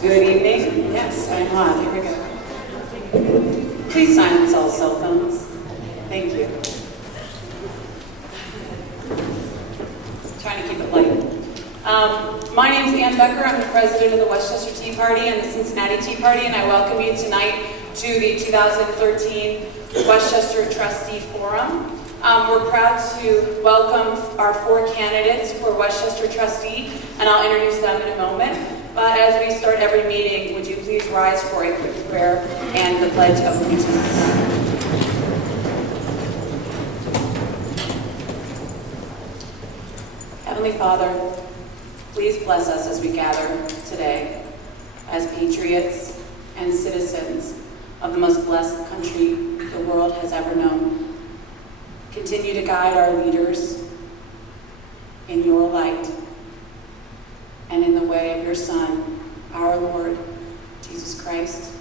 Good evening. Yes, I'm live. Here we go. Please silence all cell phones. Thank you. Trying to keep it light. My name is Ann Becker. I'm the president of the Westchester Tea Party and the Cincinnati Tea Party, and I welcome you tonight to the 2013 Westchester Trustee Forum. We're proud to welcome our 4 candidates for Westchester Trustee, and I'll introduce them in a moment. But as we start every meeting, would you please rise for a quick prayer and the Pledge of Allegiance. Heavenly Father, please bless us as we gather today as patriots and citizens of the most blessed country the world has ever known. Continue to guide our leaders in your light and in the way of your Son, our Lord, Jesus Christ.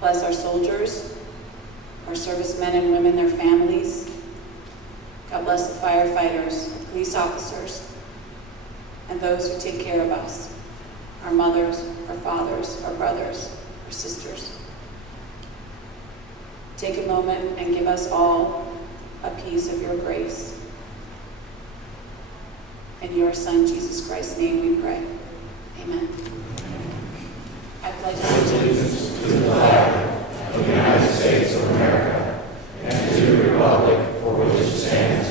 Bless our soldiers, our servicemen and women, their families. God bless the firefighters, police officers, and those who take care of us, our mothers, our fathers, our brothers, our sisters. Take a moment and give us all a piece of your grace. In your Son, Jesus Christ's name we pray. Amen. I pledge allegiance to the flag of the United States of America and to the republic for which it stands,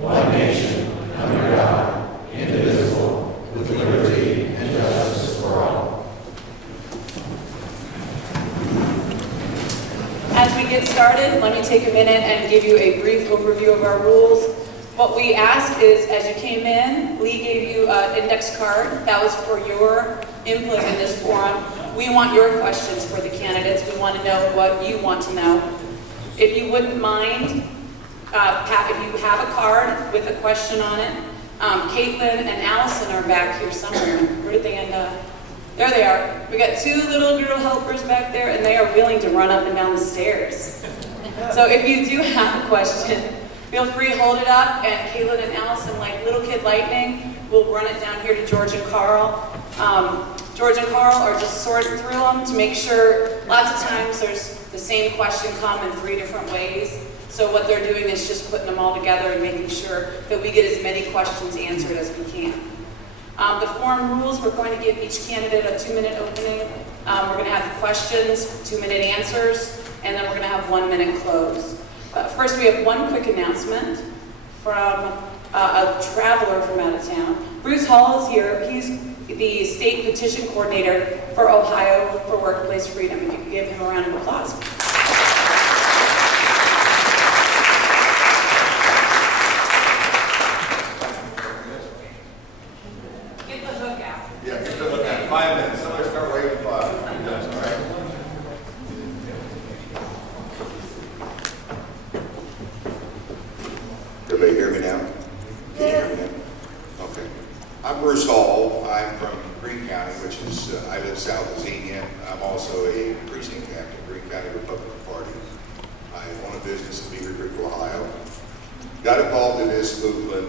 one nation, under God, indivisible, with liberty and justice for all. As we get started, let me take a minute and give you a brief overview of our rules. What we ask is, as you came in, Lee gave you an index card. That was for your input in this forum. We want your questions for the candidates. We want to know what you want to know. If you wouldn't mind, if you have a card with a question on it, Caitlin and Allison are back here somewhere. Where did they end up? There they are. We got 2 little girl helpers back there, and they are willing to run up and down the stairs. So if you do have a question, feel free to hold it up, and Caitlin and Allison, like little kid lightning, will run it down here to George and Carl. George and Carl are just sorting through them to make sure, lots of times there's the same question come in 3 different ways. So what they're doing is just putting them all together and making sure that we get as many questions answered as we can. The forum rules, we're going to give each candidate a 2-minute opening. We're going to have questions, 2-minute answers, and then we're going to have 1-minute close. First, we have one quick announcement from a traveler from out of town. Bruce Hall is here. He's the state petition coordinator for Ohio for Workplace Freedom. If you could give him a round of applause. Get the hook out. Yeah, get the hook out. 5 minutes. Somebody start waving 5. That's all right. Everybody hear me now? Can you hear me now? Okay. I'm Bruce Hall. I'm from Greene County, which is, I live south of Xenia. I'm also a precinct captain, Greene County Republican Party. I own a business in Beaver Creek, Ohio. Got involved in this movement.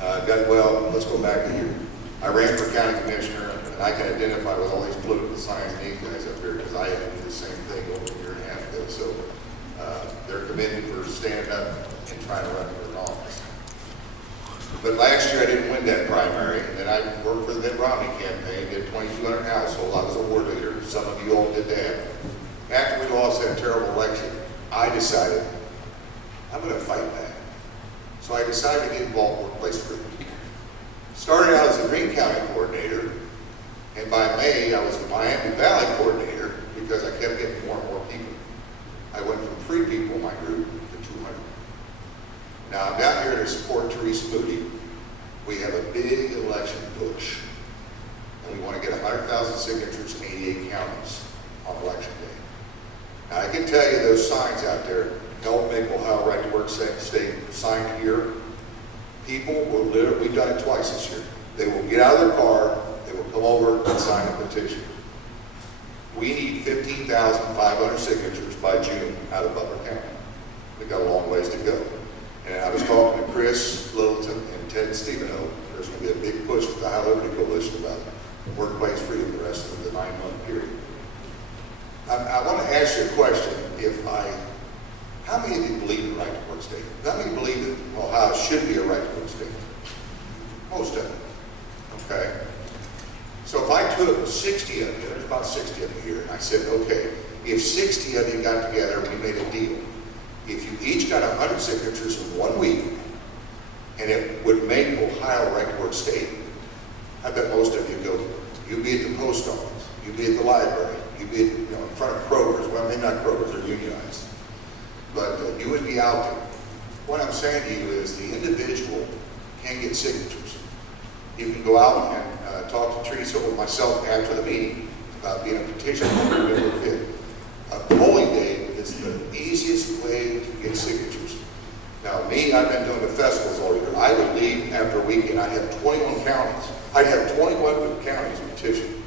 Let's go back to here. I ran for county commissioner, and I can identify with all these political science neat guys up here because I had to do the same thing over a year and a half ago. So they're committed for standing up and trying to run for an office. But last year I didn't win that primary, and then I worked for the Mitt Romney campaign, did 2,200 households. I was a ward leader. Some of you all did that. After we lost that terrible election, I decided I'm going to fight back. So I decided to get involved in Workplace Freedom. Started out as a Greene County coordinator, and by May I was the Miami Valley coordinator because I kept getting more and more people. I went from 3 people in my group to 200. Now I'm down here to support Teresa Moody. We have a big election push, and we want to get 100,000 signatures in 88 counties on election day. Now I can tell you those signs out there, Help Make Ohio Right to Work State signed here. People will literally, we've done it twice this year. They will get out of their car, they will come over and sign a petition. We need 15,500 signatures by June out of Butler County. We've got a long ways to go. And I was talking to Chris Littleton and Ted Stevenow. There's going to be a big push with the High Liberty Coalition about workplace freedom the rest of the 9-month period. I want to ask you a question. How many of you believe in the right to work state? How many believe that Ohio should be a right to work state? Most of them. Okay? So if I took 60 of you, there's about 60 of you here, and I said, okay, if 60 of you got together and we made a deal, if you each got 100 signatures in 1 week, and it would make Ohio a right to work state, I bet most of you go for it. You'd be at the post office, you'd be at the library, you'd be in front of Kroger's. Well, maybe not Kroger's, they're unionized. But you would be out there. What I'm saying to you is the individual can get signatures. You can go out and talk to Teresa or myself after the meeting about being a petition for November 5th. A polling day is the easiest way to get signatures. Now, me, I've been doing the festivals all year. I would leave after a weekend. I'd have 21 counties. I'd have 21 counties petition.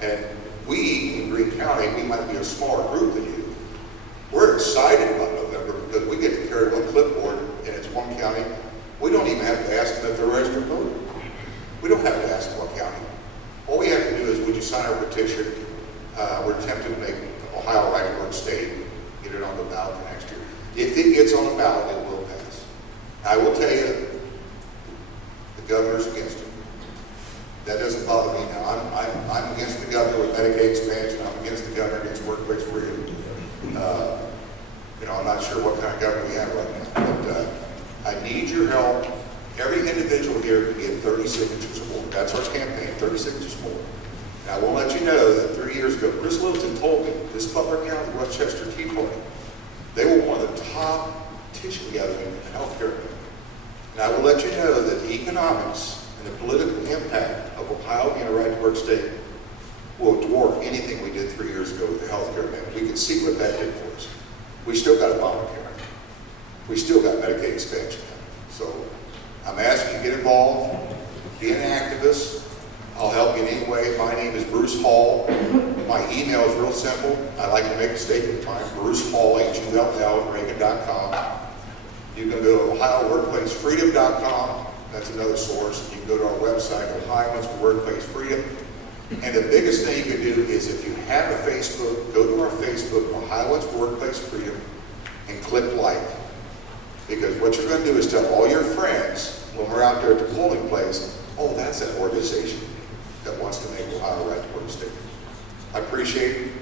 And we, in Greene County, we might be a smaller group than you. We're excited about November because we get to carry one clipboard and it's one county. We don't even have to ask them if they're registered voter. We don't have to ask them what county. All we have to do is, would you sign our petition? We're attempting to make Ohio a right to work state, get it on the ballot for next year. If it gets on the ballot, it will pass. I will tell you, the governor's against it. That doesn't bother me now. I'm against the governor with Medicaid expansion. I'm against the governor against workplace freedom. I'm not sure what kind of government we have right now, but I need your help. Every individual here can get 30 signatures or more. That's our campaign, 30 signatures or more. And I will let you know that 3 years ago, Chris Littleton told me, this Butler County, Westchester Tea Party, they were one of the top petition gathering in healthcare. And I will let you know that the economics and the political impact of Ohio being a right to work state will dwarf anything we did 3 years ago with the healthcare amendment. We can see what that did for us. We still got Obamacare. We still got Medicaid expansion. So I'm asking you to get involved, be an activist. I'll help you in any way. My name is Bruce Hall. My email is real simple. I like to make a statement of mine. Bruce Hall, HULL, Reagan.com. You can go to OhioWorkplaceFreedom.com. That's another source. You can go to our website, Ohioans for Workplace Freedom. And the biggest thing you can do is, if you have a Facebook, go to our Facebook, Ohioans for Workplace Freedom, and click like. Because what you're going to do is tell all your friends when we're out there at the polling place, oh, that's that organization that wants to make Ohio a right to work state. I appreciate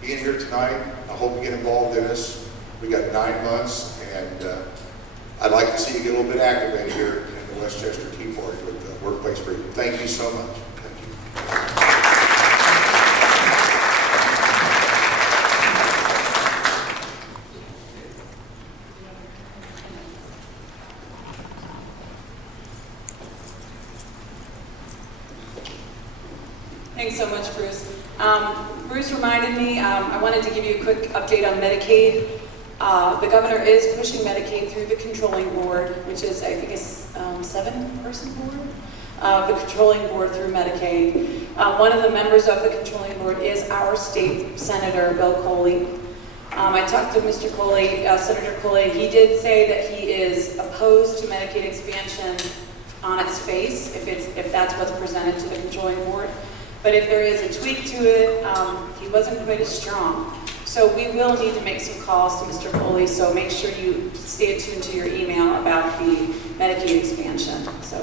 being here tonight. I hope you get involved in this. We got 9 months, and I'd like to see you get a little bit activated here in the Westchester Tea Party with Workplace Freedom. Thank you so much. Thank you. Thanks so much, Bruce. Bruce reminded me, I wanted to give you a quick update on Medicaid. The governor is pushing Medicaid through the controlling board, which is, I think, a 7-person board. The controlling board through Medicaid. One of the members of the controlling board is our state senator, Bill Coley. I talked to Mr. Coley, Senator Coley. He did say that he is opposed to Medicaid expansion on its face, if that's what's presented to the controlling board. But if there is a tweak to it, he wasn't quite as strong. So we will need to make some calls to Mr. Coley, so make sure you stay attuned to your email about the Medicaid expansion. So,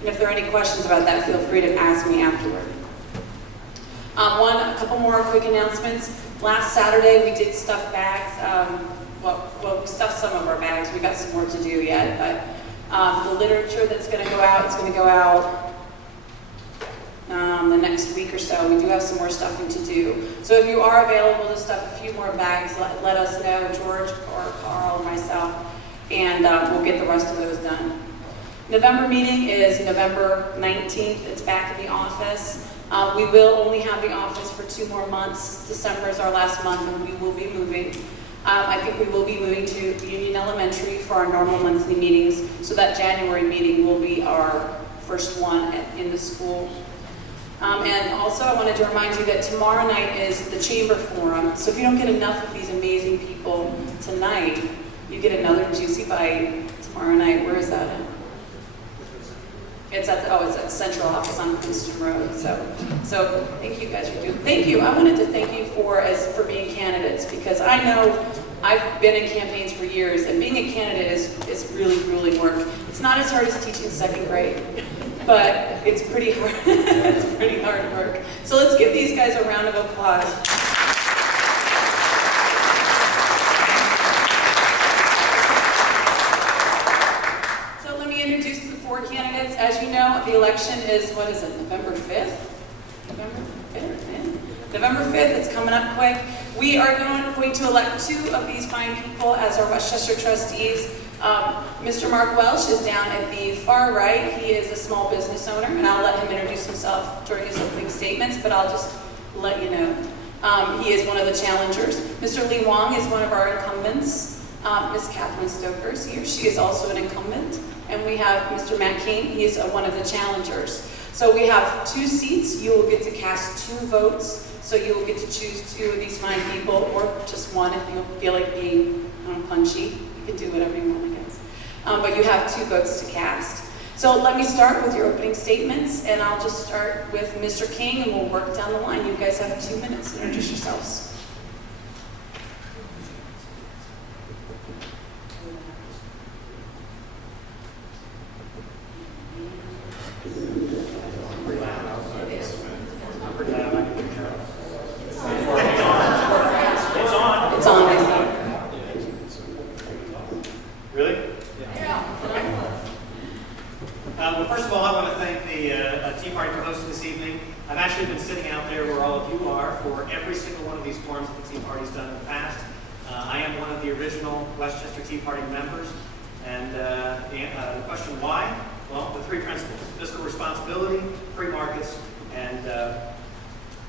and if there are any questions about that, feel free to ask me afterward. A couple more quick announcements. Last Saturday, we did stuff bags. Well, we stuffed some of our bags. We got some more to do yet, but the literature that's going to go out, it's going to go out the next week or so. We do have some more stuffing to do. So if you are available to stuff a few more bags, let us know, George or Carl or myself, and we'll get the rest of those done. November meeting is November 19th. It's back in the office. We will only have the office for 2 more months. December is our last month, and we will be moving. I think we will be moving to Union Elementary for our normal monthly meetings, so that January meeting will be our first one in the school. And also I wanted to remind you that tomorrow night is the Chamber Forum. So if you don't get enough of these amazing people tonight, you get another juicy bite tomorrow night. Where is that? It's at the central office on Princeton Road. So thank you guys for doing. Thank you. I wanted to thank you for being candidates, because I know I've been in campaigns for years, and being a candidate is really grueling work. It's not as hard as teaching second grade, but it's pretty hard. It's pretty hard work. So let's give these guys a round of applause. So let me introduce the four candidates. As you know, the election is, November 5th? November 5th, man. November 5th, it's coming up quick. We are going to elect two of these fine people as our Westchester trustees. Mr. Mark Welsh is down at the far right. He is a small business owner, and I'll let him introduce himself during his opening statements, but I'll just let you know. He is one of the challengers. Mr. Lee Wong is one of our incumbents. Ms. Catherine Stoker is here. She is also an incumbent. And we have Mr. Matt King. He is one of the challengers. So we have 2 seats. You will get to cast 2 votes. So you will get to choose 2 of these fine people, or just one if you feel like being punchy. You can do whatever you want, I guess. But you have 2 votes to cast. So let me start with your opening statements, and I'll just start with Mr. King, and we'll work down the line. You guys have 2 minutes to introduce yourselves. Westchester Tea Party members. And the question why? Well, the 3 principles: fiscal responsibility, free markets, and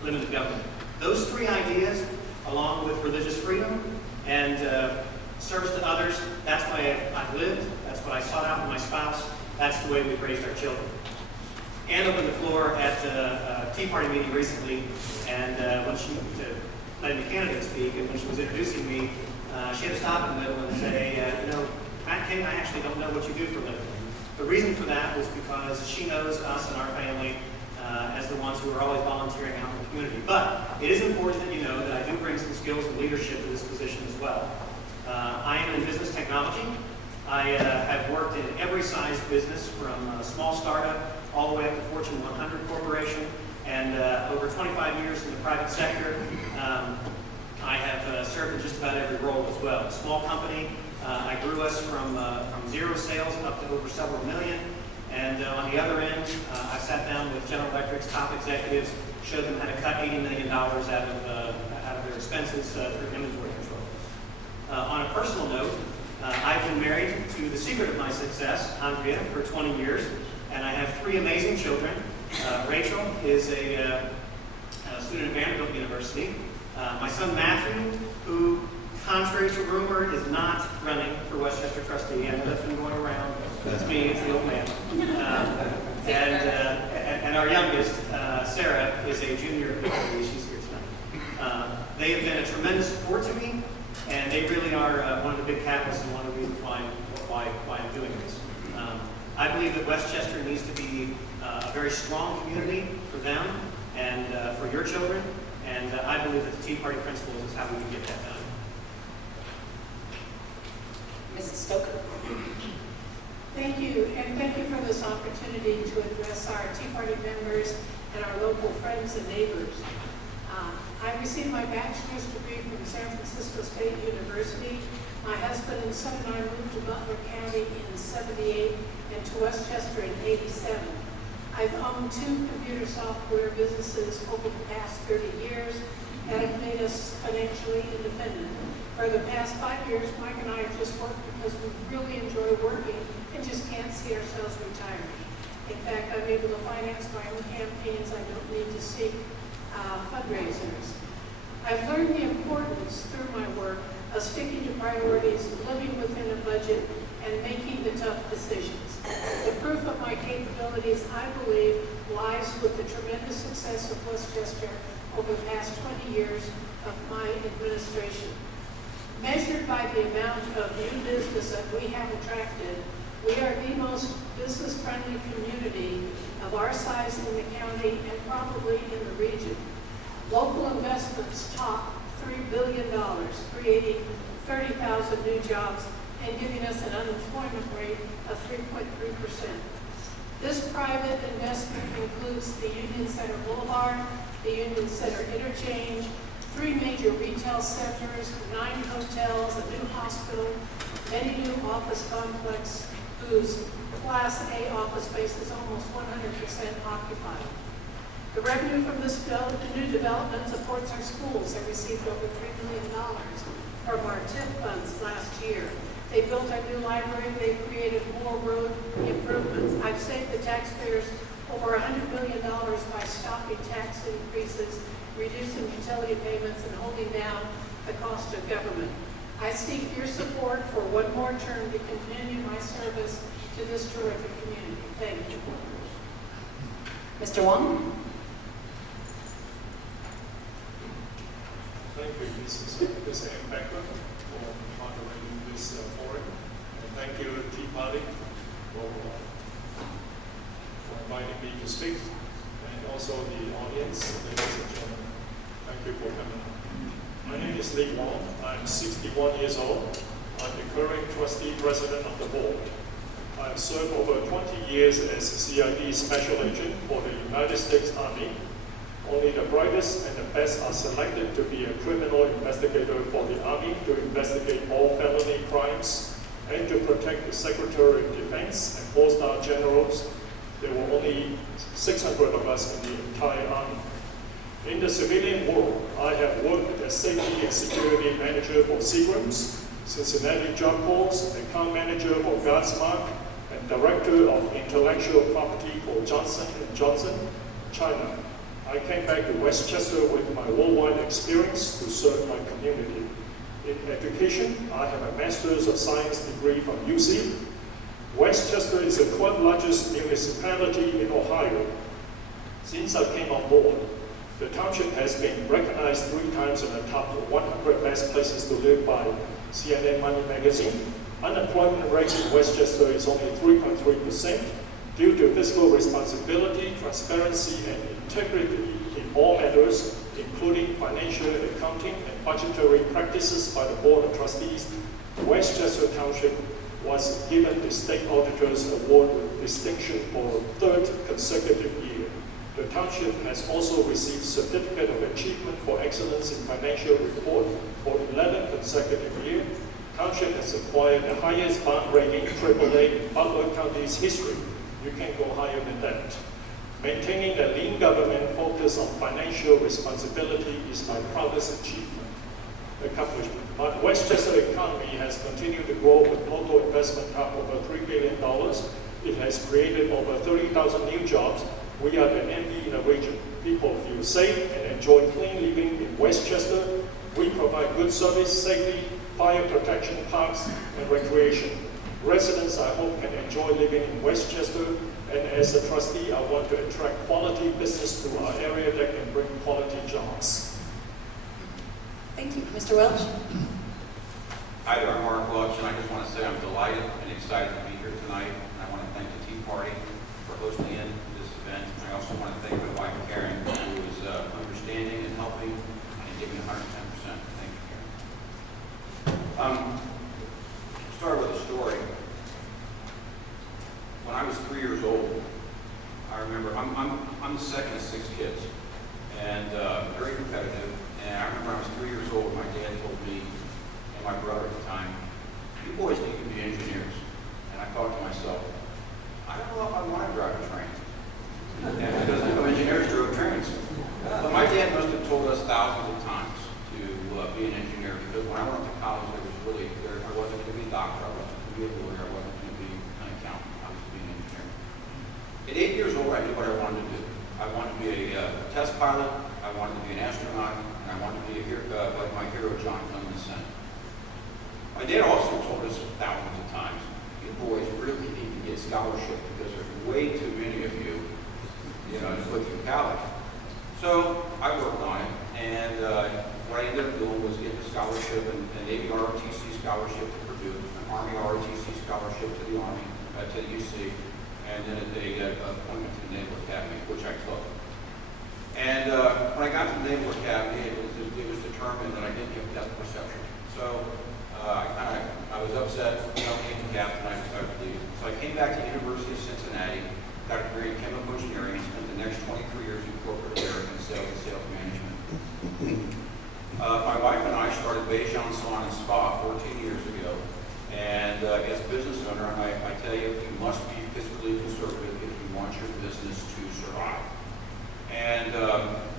limited government. Those 3 ideas, along with religious freedom and service to others, that's the way I've lived, that's what I sought out with my spouse, that's the way we've raised our children. Ann opened the floor at a Tea Party meeting recently, and when she letting the candidate speak, and when she was introducing me, she had to stop in the middle and say, Matt King, I actually don't know what you do for a living. The reason for that was because she knows us and our family as the ones who are always volunteering out in the community. But it is important that you know that I do bring some skills and leadership to this position as well. I am in business technology. I have worked in every size business, from a small startup all the way up to Fortune 100 corporation, and over 25 years in the private sector. I have served in just about every role as well. A small company, I grew us from 0 sales up to over several million. And on the other end, I sat down with General Electric's top executives, showed them how to cut $80 million out of their expenses through inventory control. On a personal note, I've been married to the secret of my success, Andrea, for 20 years, and I have 3 amazing children. Rachel is a student at Vanderbilt University. My son Matthew, who, contrary to rumor, is not running for Westchester trustee. I know that's been going around. That's me, it's the old man. And our youngest, Sarah, is a junior. She's here tonight. They have been a tremendous support to me, and they really are one of the big catalysts and one of the reasons why I'm doing this. I believe that Westchester needs to be a very strong community for them and for your children. And I believe that the Tea Party principles is how we can get that done. Mrs. Stoker. Thank you, and thank you for this opportunity to address our Tea Party members and our local friends and neighbors. I received my bachelor's degree from San Francisco State University. My husband and son and I moved to Butler County in '78 and to Westchester in '87. I've owned 2 computer software businesses over the past 30 years that have made us financially independent. For the past 5 years, Mike and I have just worked because we really enjoy working and just can't see ourselves retiring. In fact, I'm able to finance my own campaigns. I don't need to seek fundraisers. I've learned the importance through my work of sticking to priorities, living within a budget, and making the tough decisions. The proof of my capabilities, I believe, lies with the tremendous success of Westchester over the past 20 years of my administration. Measured by the amount of new business that we have attracted, We are the most business-friendly community of our size in the county and probably in the region. Local investments top $3 billion, creating 30,000 new jobs and giving us an unemployment rate of 3.3%. This private investment includes the Union Center Boulevard, the Union Center Interchange, 3 major retail centers, 9 hotels, a new hospital, many new office complexes whose Class A office space is almost 100% occupied. The revenue from this new development supports our schools. They received over $3 million from our TIF funds last year. They built a new library. They created more road improvements. I've saved the taxpayers over $100 million by stopping tax increases, reducing utility payments, and holding down the cost of government. I seek your support for one more term to continue my service to this terrific community. Thank you. Mr. Wong? Thank you, Ms. M. Becker, for moderating this forum. And thank you, Tea Party, for inviting me to speak, and also the audience, ladies and gentlemen. Thank you for coming. My name is Lee Wong. I'm 61 years old. I'm the current trustee president of the board. I have served over 20 years as CID Special Agent for the United States Army. Only the brightest and the best are selected to be a criminal investigator for the Army to investigate all felony crimes and to protect the Secretary of Defense and 4-star generals. There were only 600 of us in the entire Army. In the civilian world, I have worked as Safety and Security Manager for Seagram's, Cincinnati Job Corps, Account Manager for Guardsmark, and Director of Intellectual Property for Johnson & Johnson, China. I came back to Westchester with my worldwide experience to serve my community. In education, I have a Master's of Science degree from UC. Westchester is the 12th largest municipality in Ohio. Since I came on board, the township has been recognized 3 times in the top 100 best places to live by CNN Money Magazine. Unemployment rate in Westchester is only 3.3% due to fiscal responsibility, transparency, and integrity in all matters, including financial, accounting, and budgetary practices by the Board of Trustees. Westchester Township was given the State Auditor's Award with distinction for the 3rd consecutive year. The township has also received Certificate of Achievement for Excellence in Financial Report for 11 consecutive years. Township has acquired the highest bond rating, AAA, in Butler County's history. You can go higher than that. Maintaining a lean government focus on financial responsibility is my proudest accomplishment. But Westchester economy has continued to grow with local investment up over $3 billion. It has created over 30,000 new jobs. We are the envy in the region. People feel safe and enjoy clean living in Westchester. We provide good service, safety, fire protection, parks, and recreation. Residents, I hope, can enjoy living in Westchester, and as a trustee, I want to attract quality business to our area that can bring quality jobs. Thank you. Mr. Welch? Hi there, I'm Mark Welch, and I just want to say I'm delighted and excited to be here tonight. And I want to thank the Tea Party for hosting this event. I also want to thank my wife, Karen, who is understanding and helping and giving 110%. Thank you, Karen. Start with a story. When I was 3 years old, I remember, I'm the second of 6 kids, and very competitive. And I remember when I was 3 years old, my dad told me, and my brother at the time, you boys need to be engineers. And I thought to myself, I don't know if I want to drive a train. And because engineers drove trains. But my dad must have told us thousands of times to be an engineer, because when I went to college, I wasn't going to be a doctor, I wasn't going to be a lawyer, I wasn't going to be an accountant, I was going to be an engineer. At 8 years old, I knew what I wanted to do. I wanted to be a test pilot, I wanted to be an astronaut, and I wanted to be a hero, like my hero, John Clemens. My dad also told us thousands of times, you boys really need to get scholarships because there's way too many of you, to put through college. So I worked on it, and what I ended up doing was get a scholarship, a Navy ROTC scholarship to Purdue, an Army ROTC scholarship to the Army, a to the UC, and then an appointment to the Naval Academy, which I took. And when I got to the Naval Academy, it was determined that I didn't get depth perception. So I was upset, being the captain, I decided to leave. So I came back to the University of Cincinnati, got a degree in chemical engineering, and spent the next 23 years in corporate affairs and sales management. My wife and I started Beijing Salon and Spa 14 years ago. And as a business owner, I tell you, you must be fiscally conservative if you want your business to survive. And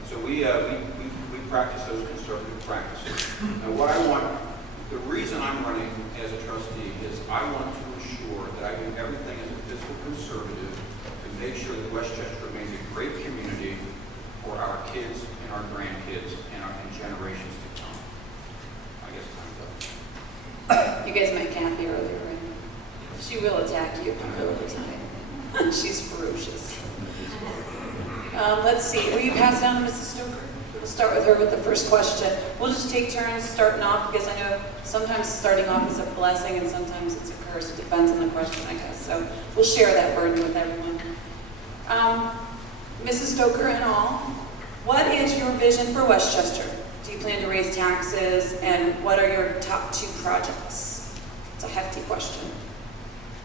so we practice those conservative practices. Now what I want, the reason I'm running as a trustee is I want to ensure that I do everything as a fiscal conservative to make sure that Westchester remains a great community for our kids and our grandkids and generations to come. I guess time's up. You guys met Kathy earlier, right? She will attack you all the time. She's ferocious. Let's see, will you pass down to Mrs. Stoker? We'll start with her with the first question. We'll just take turns starting off because I know sometimes starting off is a blessing and sometimes it's a curse. It depends on the question, I guess. So we'll share that burden with everyone. Mrs. Stoker and all, what is your vision for Westchester? Do you plan to raise taxes and what are your top 2 projects? It's a hefty question.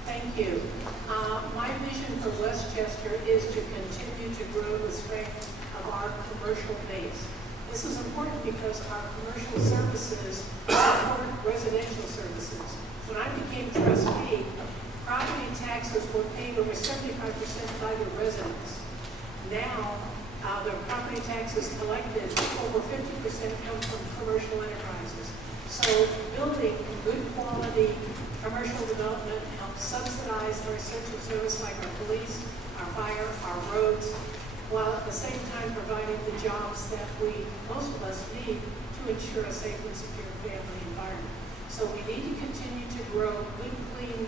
Thank you. My vision for Westchester is to continue to grow the strength of our commercial base. This is important because our commercial services support residential services. When I became trustee, property taxes were paid over 75% by the residents. Now, the property taxes collected, over 50% come from commercial enterprises. So building good quality commercial development helps subsidize our essential service like our police, our fire, our roads, while at the same time providing the jobs that most of us need to ensure a safe and secure family environment. So we need to continue to grow good, clean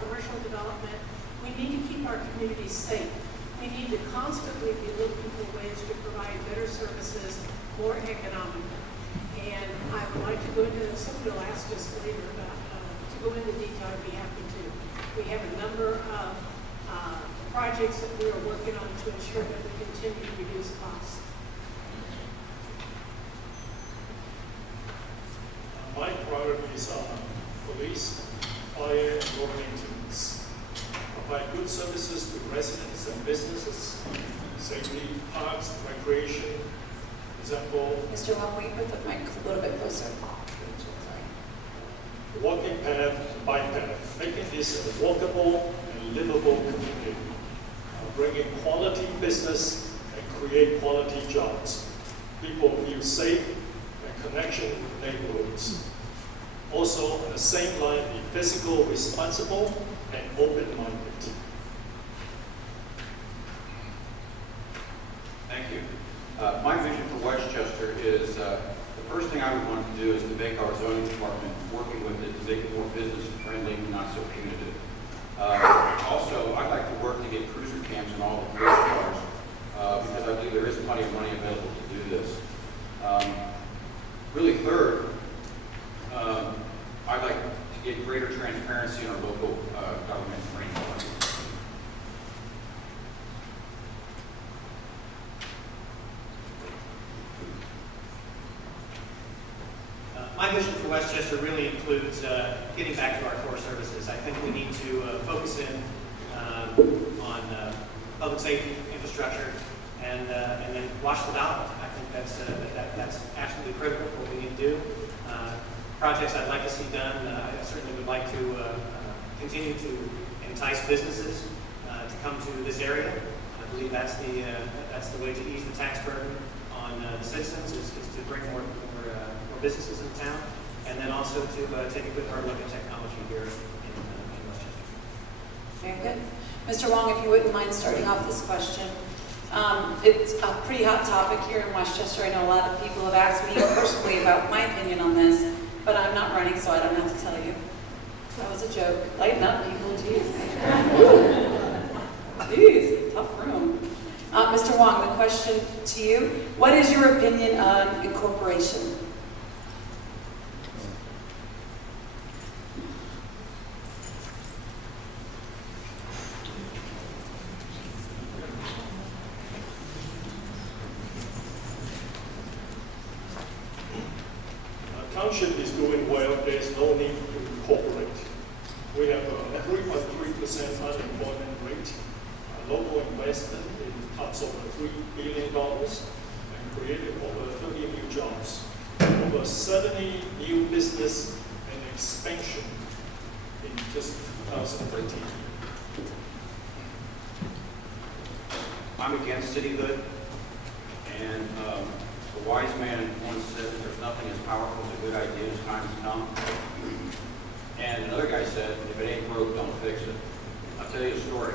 commercial development. We need to keep our communities safe. We need to constantly be looking for ways to provide better services more economically. And I would like to go into, somebody will ask us later about, to go into detail, I'd be happy to. We have a number of projects that we are working on to ensure that we continue to reduce costs. My priorities are police, fire, and road maintenance. Provide good services to residents and businesses, safety, parks, recreation. Example, Mr. Wong, will you put the mic a little bit closer? walking path, bike path, making this a walkable and livable community, bringing quality business and create quality jobs. People feel safe and connection with neighborhoods. Also, on the same line, be fiscal, responsible, and open-minded. Thank you. My vision for Westchester is the first thing I would want to do is to make our zoning department, working with it, to make it more business friendly, not so punitive. Also, I'd like to work to get cruiser cams in all the police cars because I believe there is plenty of money available to do this. Really, third, I'd like to get greater transparency in our local government training departments. My vision for Westchester really includes getting back to our core services. I think we need to focus in on public safety infrastructure and then watch the dollar. I think that's absolutely critical for what we need to do. Projects I'd like to see done, I certainly would like to continue to entice businesses to come to this area. I believe that's the way to ease the tax burden on the citizens is to bring more businesses in town, and then also to take a good hard look at technology here in Westchester. Very good. Mr. Wong, if you wouldn't mind starting off this question. It's a pretty hot topic here in Westchester. I know a lot of people have asked me personally about my opinion on this, but I'm not running, so I don't have to tell you. That was a joke. Lighten up, people. Jeez. Jeez, tough room. Mr. Wong, the question to you. What is your opinion on incorporation? township is doing well, there's no need to incorporate. We have a 3.3% unemployment rate, local investment in terms of $3 billion, and created over 30 new jobs, over 70 new business and expansion in just 2013. I'm against cityhood, and a wise man once said that there's nothing as powerful as a good idea as times come. And another guy said, if it ain't broke, don't fix it. I'll tell you a story.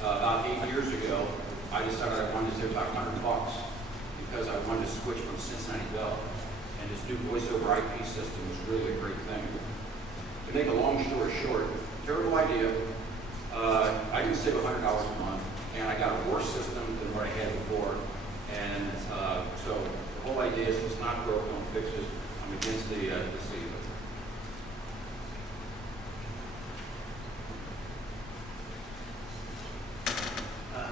About 8 years ago, I decided I wanted to save about $100 because I wanted to switch from Cincinnati Bell. And this new voice over IP system was really a great thing. To make a long story short, terrible idea. I didn't save $100 a month, and I got a worse system than what I had before. And so the whole idea is it's not broke, don't fix it. I'm against the city.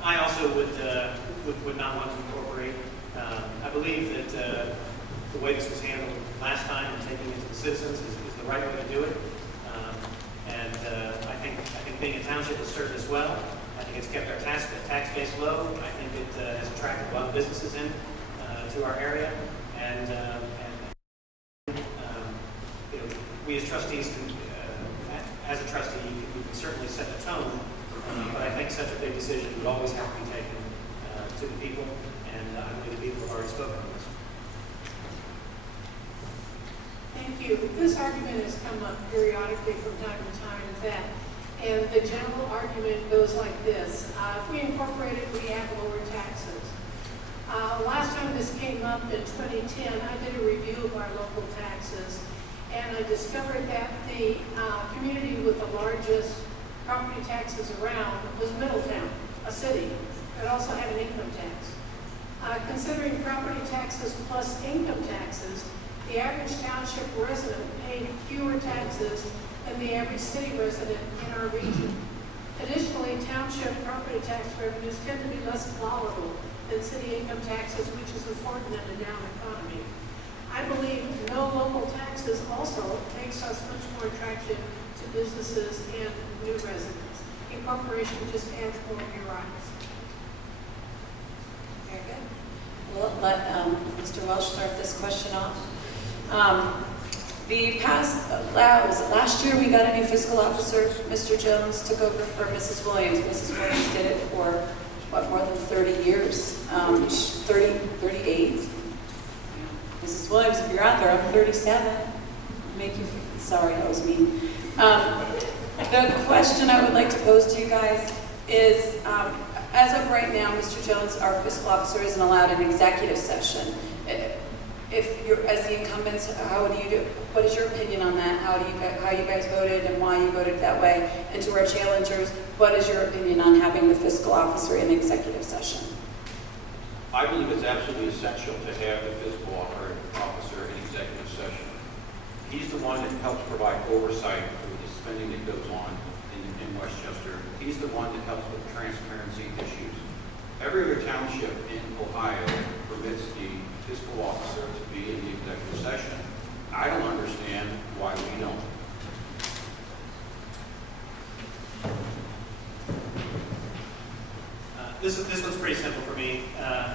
I also would not want to incorporate. I believe that the way this was handled last time and taking it to the citizens is the right way to do it. I think being a township has served us well. I think it's kept our tax base low. I think it has attracted a lot of businesses in to our area. We as trustees can, as a trustee, you can certainly set the tone. But I think such a big decision would always have to be taken to the people, and I believe the people have already spoken on this. Thank you. This argument has come up periodically from time to time, and the general argument goes like this. If we incorporate it, we have lower taxes. Last time this came up in 2010, I did a review of our local taxes, and I discovered that the community with the largest property taxes around was Middletown, a city that also had an income tax. Considering property taxes plus income taxes, the average township resident paid fewer taxes than the average city resident in our region. Additionally, township property tax revenues tend to be less volatile than city income taxes, which is important in a down economy. I believe no local taxes also makes us much more attractive to businesses and new residents. Incorporation just adds more bureaucracy. Very good. We'll let Mr. Welsh start this question off. Last year we got a new fiscal officer. Mr. Jones took over for Mrs. Williams. Mrs. Williams did it for, more than 30 years? 38. Mrs. Williams, if you're out there, I'm 37. Make you feel, sorry, that was me. The question I would like to pose to you guys is, as of right now, Mr. Jones, our fiscal officer, isn't allowed an executive session. If you're, as the incumbents, how do you do? What is your opinion on that? How you guys voted and why you voted that way? And to our challengers, what is your opinion on having the fiscal officer in executive session? I believe it's absolutely essential to have the fiscal officer in executive session. He's the one that helps provide oversight for the spending that goes on in Westchester. He's the one that helps with transparency issues. Every other township in Ohio permits the fiscal officer to be in the executive session. I don't understand why we don't. This one's pretty simple for me.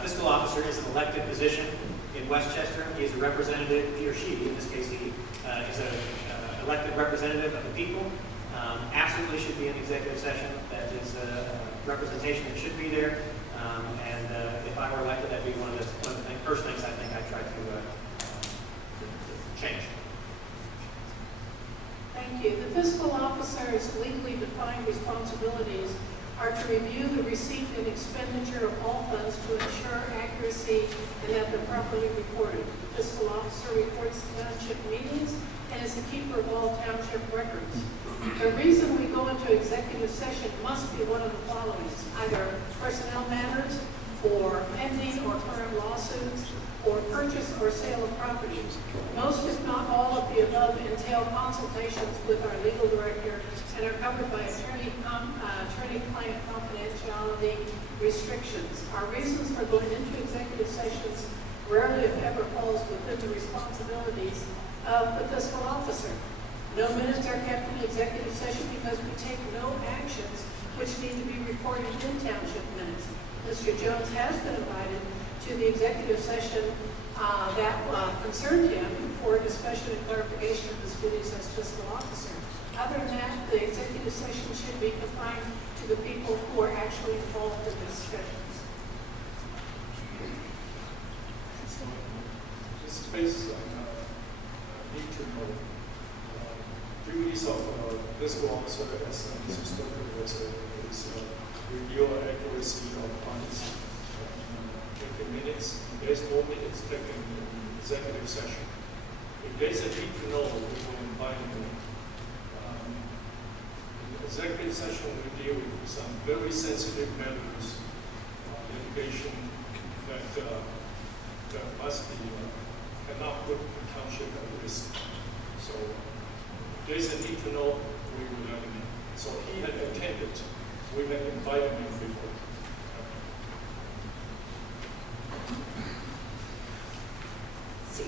Fiscal officer is an elected position in Westchester. He is a representative, he or she, in this case he, is an elected representative of the people. Absolutely should be in executive session. That is representation that should be there. If I were elected, that'd be one of the first things I think I'd try to change. Thank you. The fiscal officer's legally defined responsibilities are to review the receipt and expenditure of all funds to ensure accuracy and that they're properly reported. The fiscal officer reports to township meetings and is the keeper of all township records. The reason we go into executive session must be one of the following: either personnel matters, or pending or current lawsuits, or purchase or sale of property. Most, if not all, of the above entail consultations with our legal director and are covered by attorney-client confidentiality restrictions. Our reasons for going into executive sessions rarely if ever falls within the responsibilities of the fiscal officer. No minutes are kept in executive session because we take no actions which need to be reported in township minutes. Mr. Jones has been invited to the executive session that concerned him for discussion and clarification of his duties as fiscal officer. Other than that, the executive session should be confined to the people who are actually involved in the discussions. Just based on need to know duties of fiscal officer as Mrs. Stoker was is review accuracy of funds, taking minutes. There's no minutes taken in executive session. If there's a need to know, we will invite you. In executive session, we deal with some very sensitive matters, litigation that must be cannot put the township at risk. So if there's a need to know, we will let him in. So he had attended. We had invited him before.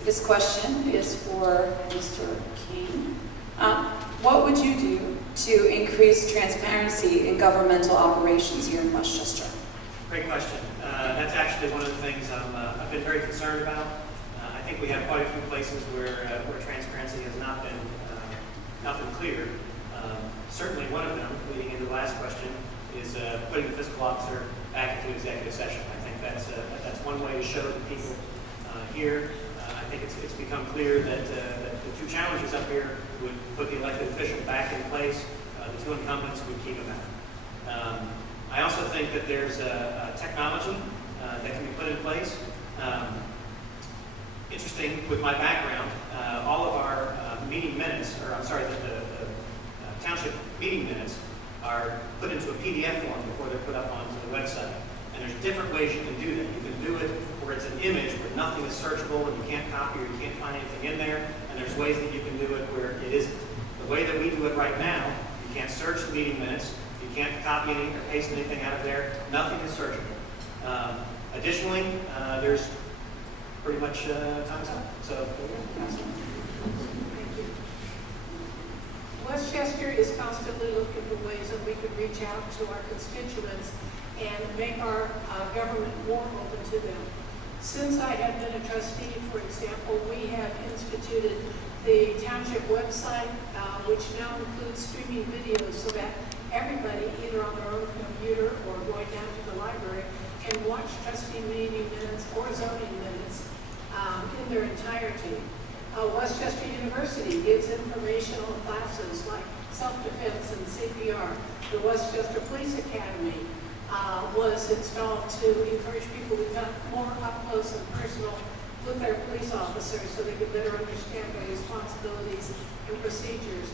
This question is for Mr. King. What would you do to increase transparency in governmental operations here in Westchester? Great question. That's actually one of the things I've been very concerned about. I think we have quite a few places where transparency has not been clear. Certainly one of them, leading into the last question, is putting the fiscal officer back into executive session. I think that's one way to show the people here. I think it's become clear that the two challenges up here would put the elected official back in place. The two incumbents would keep them out. I also think that there's technology that can be put in place. Interesting, with my background, all of our meeting minutes, the township meeting minutes are put into a PDF form before they're put up onto the website. And there's different ways you can do that. You can do it where it's an image where nothing is searchable and you can't copy or you can't find anything in there. And there's ways that you can do it where it isn't. The way that we do it right now, you can't search the meeting minutes. You can't copy any or paste anything out of there. Nothing is searchable. Additionally, there's pretty much time's up. So, Thank you. Westchester is constantly looking for ways that we could reach out to our constituents and make our government more open to them. Since I have been a trustee, for example, we have instituted the township website, which now includes streaming videos so that everybody, either on their own computer or going down to the library, can watch trustee meeting minutes or zoning minutes in their entirety. Westchester University gives informational classes like self-defense and CPR. The Westchester Police Academy was installed to encourage people to become more up close and personal with their police officers so they could better understand their responsibilities and procedures.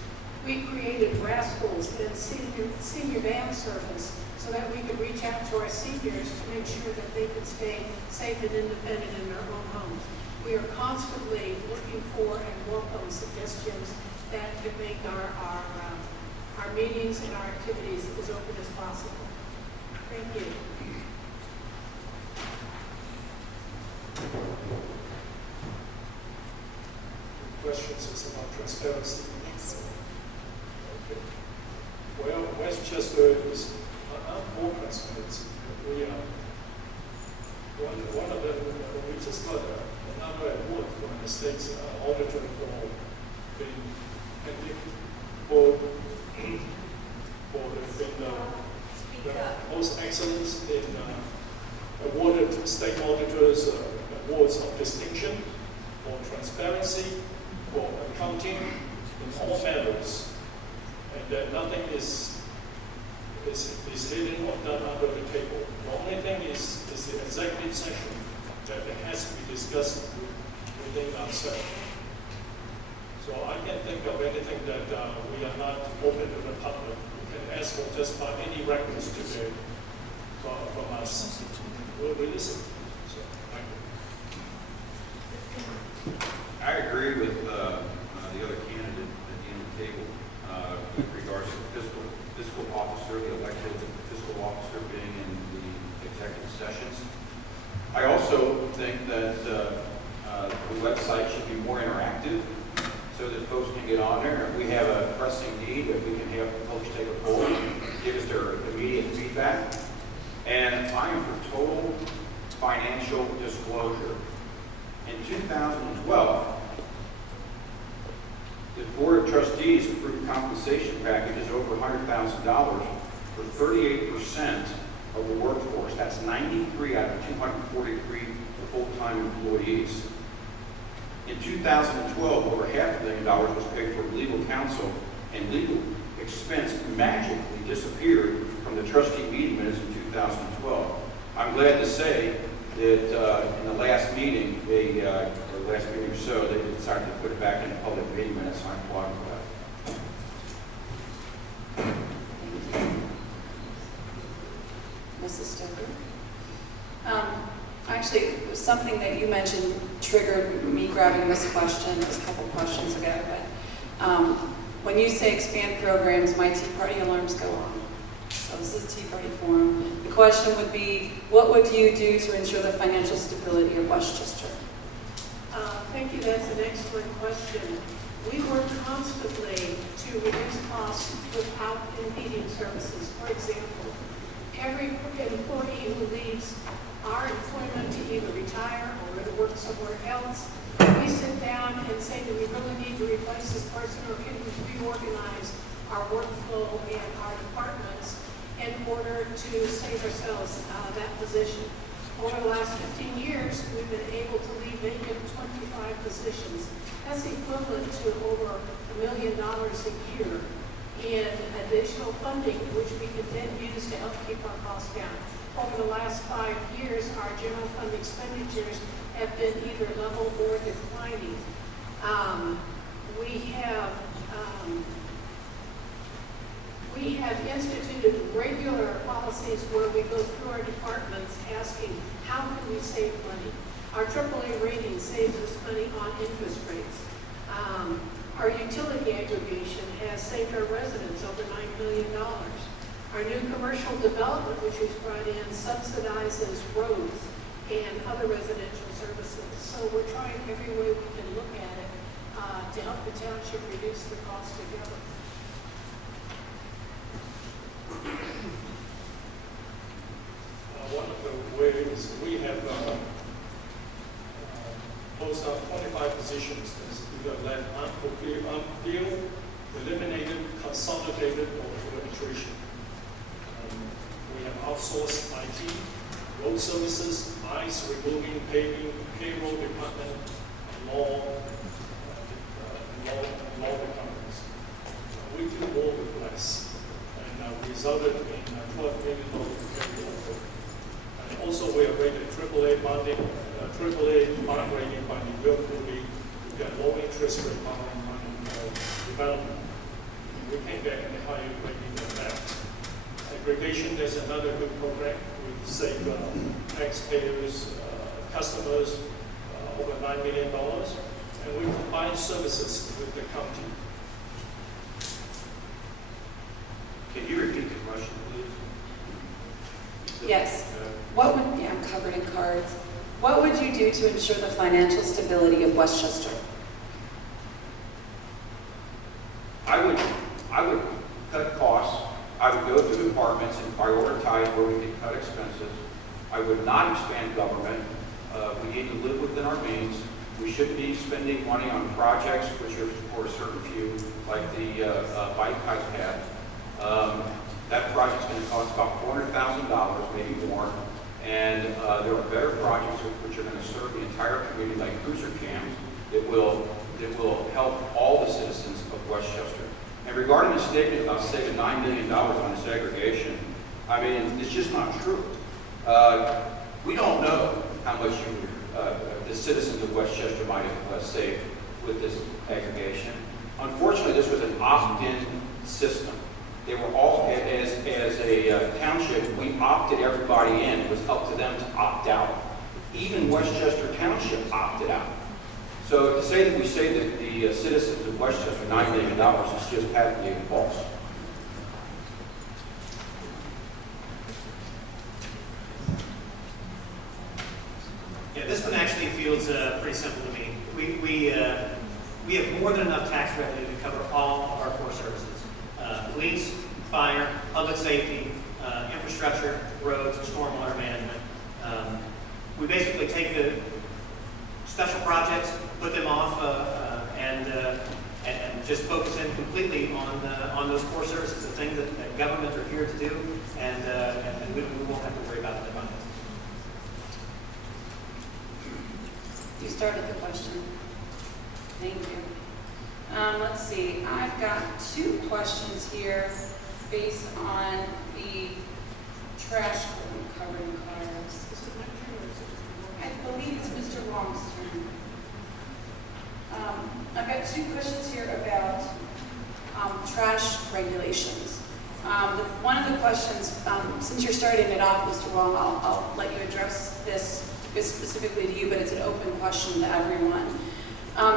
We created rascals and senior van service so that we could reach out to our seniors to make sure that they could stay safe and independent in their own homes. We are constantly looking for and welcome suggestions that can make our meetings and our activities as open as possible. Thank you. Questions is about transparency. Yes. Okay. Well, Westchester is more transparency. We are one of them. We just got another award from the state's auditor for being the most excellence in awarded state auditors awards of distinction for transparency, for accounting in all matters, and that nothing is hidden or done under the table. The only thing is the executive session that has to be discussed within ourselves. So I can't think of anything that we are not open to the public. We can ask for just about any records today from us. We'll release it. So, thank you. I agree with the other candidate at the end of the table with regards to the fiscal officer, the elected fiscal officer being in the executive sessions. I also think that website should be more interactive so that folks can get on there. We have a pressing need that we can have folks take a poll, give us their immediate feedback. And I am for total financial disclosure. In 2012, the Board of Trustees approved compensation packages over $100,000 for 38% of the workforce. That's 93 out of 243 full-time employees. In 2012, over $500,000 was paid for legal counsel, and legal expense magically disappeared from the trustee meeting minutes in 2012. I'm glad to say that in the last meeting, or last meeting or so, they decided to put it back in the public meeting minutes, and I applaud for that. Mrs. Stoker? Actually, it was something that you mentioned triggered me grabbing this question. It was a couple questions ago, but when you say expand programs, my Tea Party alarms go on. So this is Tea Party Forum. The question would be, what would you do to ensure the financial stability of Westchester? Thank you, that's an excellent question. We work constantly to reduce costs without impeding services. For example, every employee who leaves our employment to either retire or to work somewhere else, we sit down and say, do we really need to replace this person, or can we reorganize our workflow and our departments in order to save ourselves that position? Over the last 15 years, we've been able to leave vacant 25 positions. That's equivalent to over $1 million a year in additional funding, which we can then use to help keep our costs down. Over the last 5 years, our general fund expenditures have been either level or declining. We have instituted regular policies where we go through our departments asking, how can we save money? Our AAA rating saves us money on interest rates. Our utility aggregation has saved our residents over $9 million. Our new commercial development, which was brought in, subsidizes roads and other residential services. So we're trying every way we can look at it to help the township reduce the cost of government. One of the ways we have closed out 25 positions is either left unfilled, eliminated, consolidated, or through attrition. We have outsourced IT, road services, ice removing, paving, payroll department, law departments. We do more with less, and resulted in $12 million carryover. And also, we are rated AAA bonding, AAA bond rating by the New York City. We get low interest rate bond development. We can't get any higher rating than that. Aggregation is another good program. We save taxpayers, customers over $9 million, and we combine services with the county. Can you repeat the question, please? Yes. I'm covered in cards. What would you do to ensure the financial stability of Westchester? I would cut costs. I would go through departments and prioritize where we can cut expenses. I would not expand government. We need to live within our means. We shouldn't be spending money on projects which are for a certain few, like the bike path. That project's going to cost about $400,000, maybe more. And there are better projects which are going to serve the entire community, like cruiser cams, that will help all the citizens of Westchester. And regarding the statement about saving $9 million on this aggregation, I mean, it's just not true. We don't know how much the citizens of Westchester might have saved with this aggregation. Unfortunately, this was an opt-in system. They were all, as a township, we opted everybody in. It was up to them to opt out. Even Westchester Township opted out. So to say that we saved the citizens of Westchester $9 million is just patently false. Yeah, this one actually feels seems pretty simple to me. We have more than enough tax revenue to cover all of our core services. Police, fire, public safety, infrastructure, roads, stormwater management. We basically take the special projects, put them off, and just focus in completely on those core services, the things that government are here to do, and we won't have to worry about the finances. You started the question. Thank you. Let's see, I've got 2 questions here based on the trash covering cars. I believe it's Mr. Long's turn. I've got 2 questions here about trash regulations. One of the questions, since you're starting it off, Mr. Wong, I'll let you address this specifically to you, but it's an open question to everyone.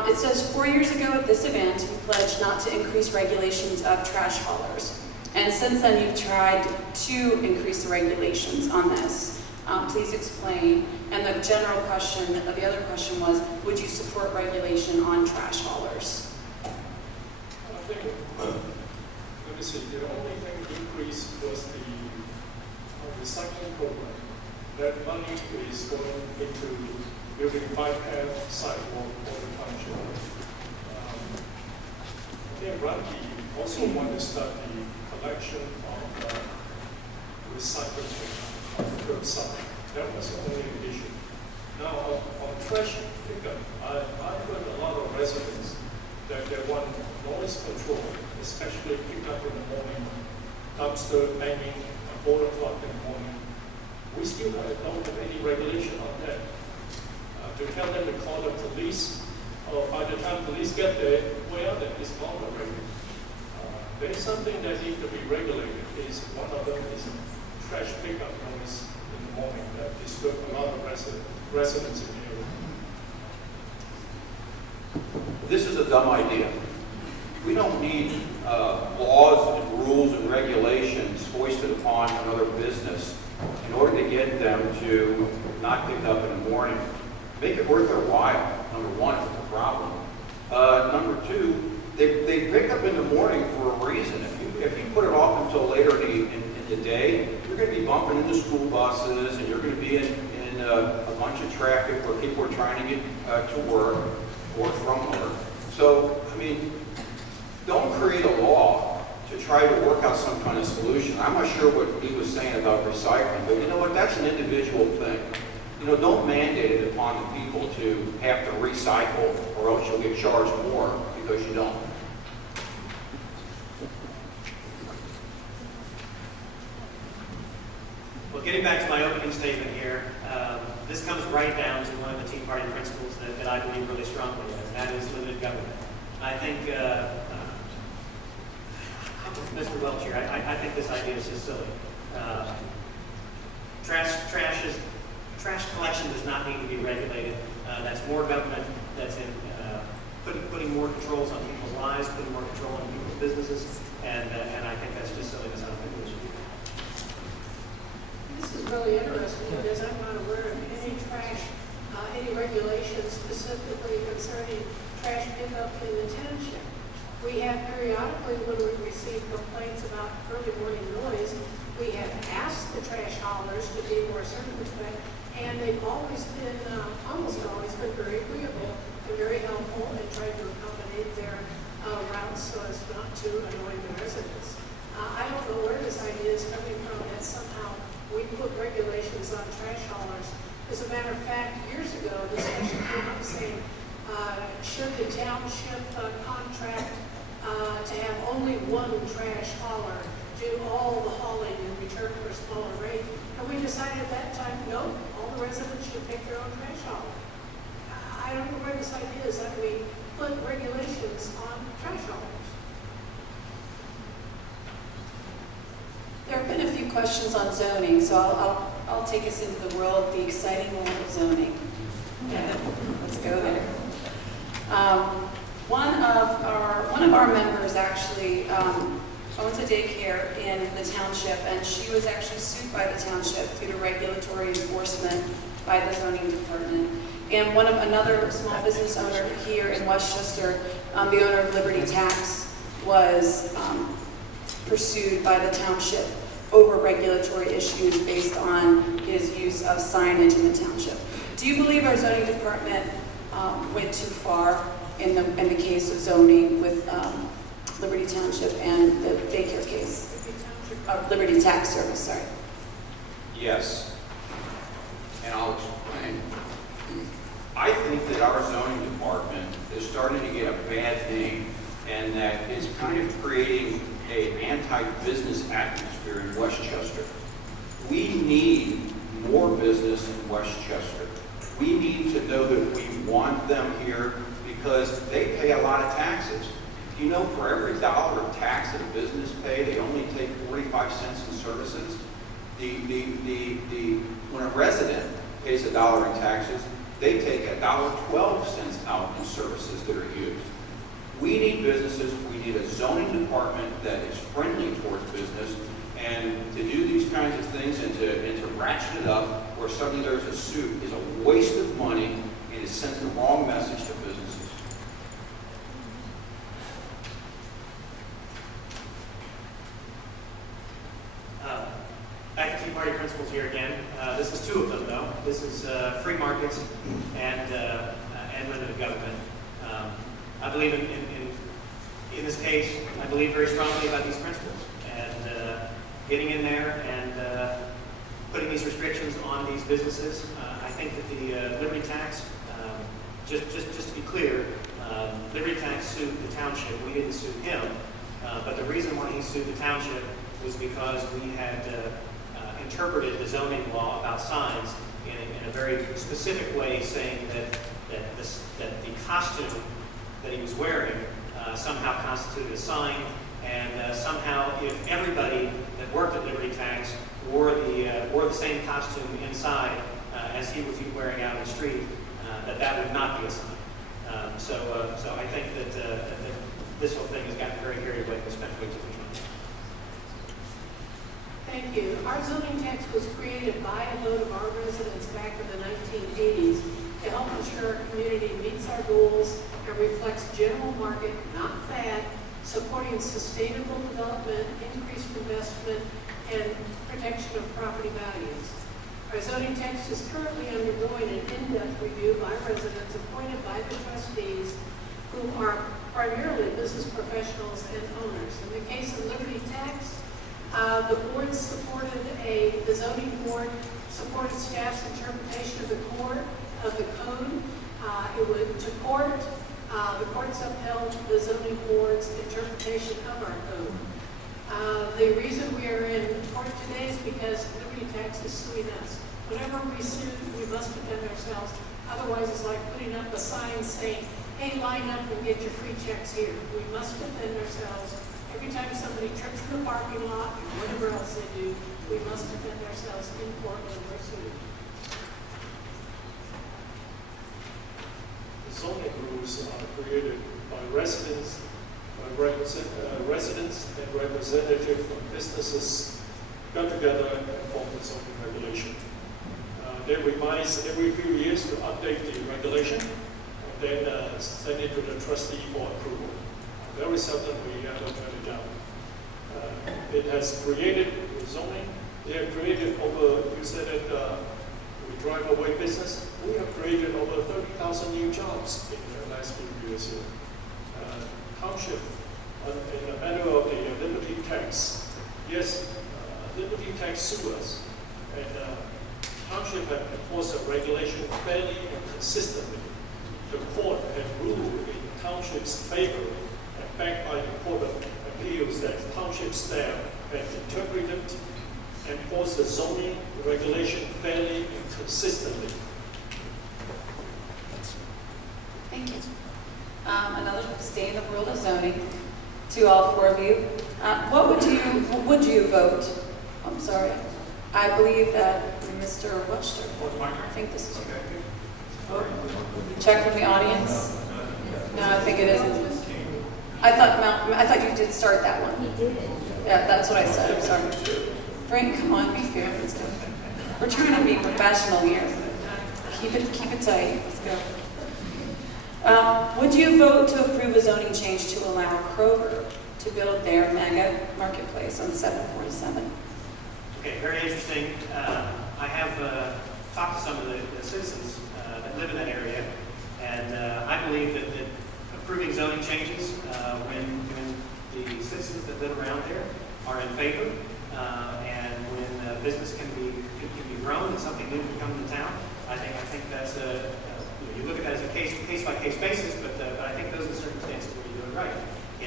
It says, 4 years ago at this event, you pledged not to increase regulations of trash haulers. And since then, you've tried to increase the regulations on this. Please explain. And the general question, the other question was, would you support regulation on trash haulers? I think, let me see, the only thing increased was the recycling program. That money is going into building bypass sidewalk for the township. I think Randy also wanted to start the collection of recycling on the curbside. That was the only issue. Now, on trash pickup, I heard a lot of residents that they want noise control, especially pick up in the morning, dumpster hanging at 4 o'clock in the morning. We still don't have any regulation on that. To tell them to call the police, or by the time police get there, well, that is gone already. There's something that needs to be regulated. One of them is trash pickup noise in the morning that disturb a lot of residents in the area. This is a dumb idea. We don't need laws and rules and regulations foisted upon another business in order to get them to not pick up in the morning. Make it worth their while, number one, if it's a problem. Number 2, they pick up in the morning for a reason. If you put it off until later in the day, you're going to be bumping into school buses, and you're going to be in a bunch of traffic where people are trying to get to work or from work. So, I mean, don't create a law to try to work out some kind of solution. I'm not sure what he was saying about recycling, but you know what? That's an individual thing. You know, don't mandate it upon the people to have to recycle, or else you'll get charged more because you don't. Well, getting back to my opening statement here, this comes right down to one of the Tea Party principles that I believe really strongly in, and that is limited government. I think, Mr. Welch here, I think this idea is just silly. Trash collection does not need to be regulated. That's more government that's in putting more controls on people's lives, putting more control on people's businesses, and I think that's just silly. That's not a good issue. This is really interesting because I'm not aware of any regulations specifically concerning trash pickup in the township. We have periodically, when we receive complaints about early morning noise, we have asked the trash haulers to be more circumspect, and they've always been, almost always been very agreeable and very helpful and tried to accommodate their routes so as not to annoy the residents. I don't know where this idea is coming from that somehow we put regulations on trash haulers. As a matter of fact, years ago, this discussion came up saying, should the township contract to have only one trash hauler do all the hauling in return for a smaller rate? And we decided at that time, no, all the residents should pick their own trash hauler. I don't know where this idea is that we put regulations on trash haulers. There have been a few questions on zoning, so I'll take us into the world, the exciting world of zoning. Let's go there. One of our members actually owns a daycare in the township, and she was actually sued by the township due to regulatory enforcement by the zoning department. And another small business owner here in Westchester, the owner of Liberty Tax, was pursued by the township over regulatory issues based on his use of signage in the township. Do you believe our zoning department went too far in the case of zoning with Liberty Township and the daycare case? Liberty Tax Service, sorry. Yes, and I'll explain. I think that our zoning department is starting to get a bad name, and that it's kind of creating an anti-business atmosphere in Westchester. We need more business in Westchester. We need to know that we want them here because they pay a lot of taxes. You know, for every dollar of tax that a business pay, they only take 45 cents in services. When a resident pays $1 in taxes, they take $1.12 out in services that are used. We need businesses, we need a zoning department that is friendly towards business, and to do these kinds of things and to ratchet it up where suddenly there's a suit is a waste of money and it sends the wrong message to businesses. Back to Tea Party principles here again. This is two of them, though. This is free markets and limited government. I believe in this case, I believe very strongly about these principles and getting in there and putting these restrictions on these businesses. I think that the Liberty Tax, just to be clear, Liberty Tax sued the township. We didn't sue him, but the reason why he sued the township was because we had interpreted the zoning law about signs in a very specific way, saying that the costume that he was wearing somehow constituted a sign, and somehow if everybody that worked at Liberty Tax wore the same costume inside as he was wearing out in the street, that would not be a sign. So I think that this whole thing has gotten very carried away. We spent way too much money. Thank you. Our zoning text was created by a vote of our residents back in the 1980s to help ensure our community meets our goals and reflects general market, not fad, supporting sustainable development, increased investment, and protection of property values. Our zoning text is currently undergoing an in-depth review by residents appointed by the trustees, who are primarily business professionals and owners. In the case of Liberty Tax, the board supported the zoning board supported staff's interpretation of the code. It would to court. The courts upheld the zoning board's interpretation of our code. The reason we are in court today is because Liberty Tax is suing us. Whenever we sue, we must defend ourselves. Otherwise, it's like putting up a sign saying, "Hey, line up and get your free checks here." We must defend ourselves. Every time somebody trips in the parking lot or whatever else they do, we must defend ourselves in court when we're sued. The zoning rules are created by residents and representatives from businesses got together and form the zoning regulation. They revise every few years to update the regulation and then send it to the trustee for approval. Very seldom we turn it down. It has created zoning. They have created over, you said that we drive away business. We have created over 30,000 new jobs in the last few years here. Township, in the matter of the Liberty Tax, yes, Liberty Tax sued us, and Township had enforced a regulation fairly and consistently. The court had ruled in Township's favor, and backed by the Court of Appeals, that Township staff had interpreted and enforced the zoning regulation fairly and consistently. Thank you. Another stay in the world of zoning. To all four of you, what would you vote? I'm sorry. I believe that Mr. Webster. I think this is okay. Check from the audience. No, I think it isn't. I thought you did start that one. He did. Yeah, that's what I said. I'm sorry. Frank, come on, be fair. We're trying to be professional here. Keep it tight. Let's go. Would you vote to approve a zoning change to allow Kroger to build their mega marketplace on 747? Okay, very interesting. I have talked to some of the citizens that live in that area, and I believe that approving zoning changes when the citizens that live around there are in favor, and when business can be grown and something new can come to town, I think that's you look at that as a case by case basis, but I think those are the circumstances where you do it right.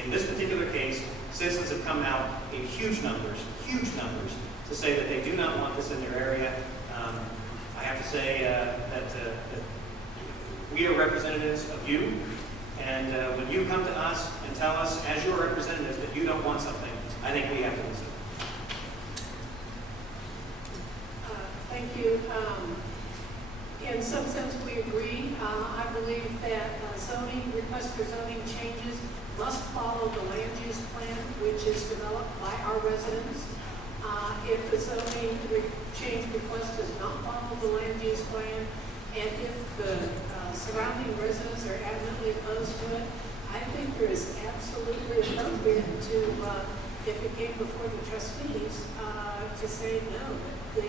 In this particular case, citizens have come out in huge numbers, to say that they do not want this in their area. I have to say that we are representatives of you, and when you come to us and tell us, as your representatives, that you don't want something, I think we have to listen. Thank you. In some sense, we agree. I believe that requests for zoning changes must follow the land use plan, which is developed by our residents. If the zoning change request does not follow the land use plan, and if the surrounding residents are adamantly opposed to it, I think there is absolutely appropriate to, if it came before the trustees, to say no, that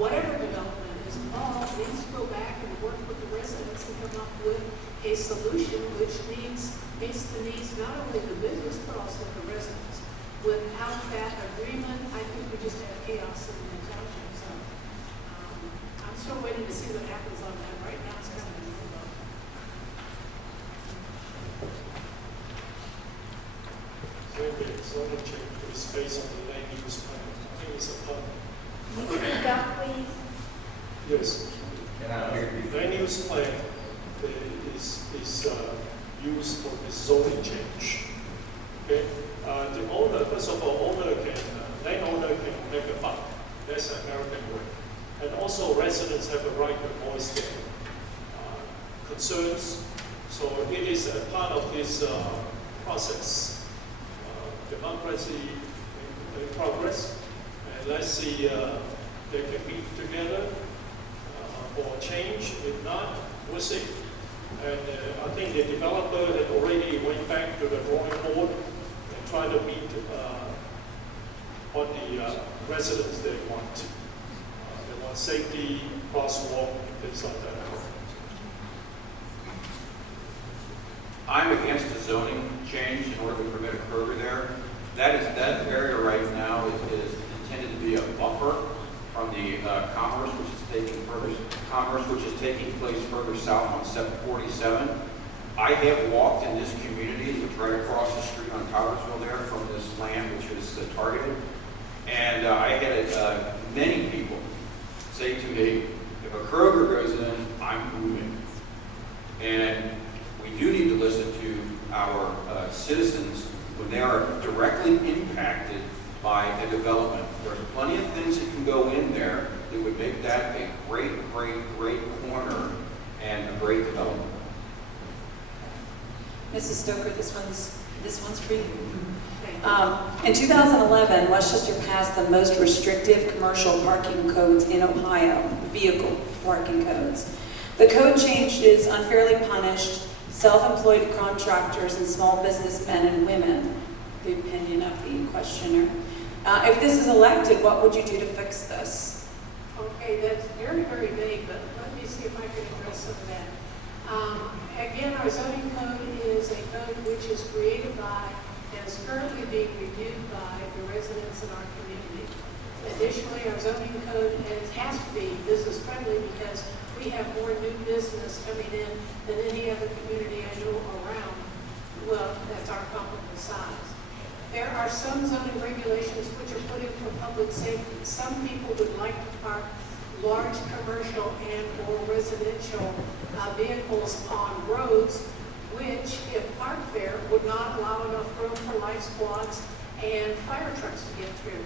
whatever development is involved needs to go back and work with the residents and come up with a solution which meets the needs not only of the business but also of the residents. Without that agreement, I think we just have chaos in the township. So I'm still waiting to see what happens on that. Right now, it's kind of in limbo. Zoning change is based on the land use plan. I think it's a plan. Can you speak up, please? Yes. Can I hear you? Land use plan is used for the zoning change. Okay. The owner, first of all, landowner can make a buck. That's an American way. And also residents have a right to voice their concerns. So it is a part of this process. Democracy in progress. And let's see, they can meet together for change. If not, we'll see. And I think the developer had already went back to the drawing board and tried to meet what the residents they want. They want safety, crosswalk, things like that. I'm against the zoning change in order to permit a Kroger there. That area right now is intended to be a buffer from the commerce, which is taking place further south on 747. I have walked in this community, which right across the street on Towlersville there from this land, which is targeted. And I had many people say to me, if a Kroger goes in, I'm moving. And we do need to listen to our citizens when they are directly impacted by a development. There's plenty of things that can go in there that would make that a great corner and a great development. Mrs. Stoker, this one's for you. In 2011, Westchester passed the most restrictive commercial parking codes in Ohio, vehicle parking codes. The code changes unfairly punished self-employed contractors and small businessmen and women, the opinion of the questioner. If this is elected, what would you do to fix this? Okay, that's very, very vague, but let me see if I can address some of that. Again, our zoning code is a code which is created by and is currently being reviewed by the residents in our community. Additionally, our zoning code has to be business friendly because we have more new business coming in than any other community I know around. Well, that's our comparable size. There are some zoning regulations which are put in for public safety. Some people would like to park large commercial and or residential vehicles on roads, which, if parked there, would not allow enough room for life squads and fire trucks to get through.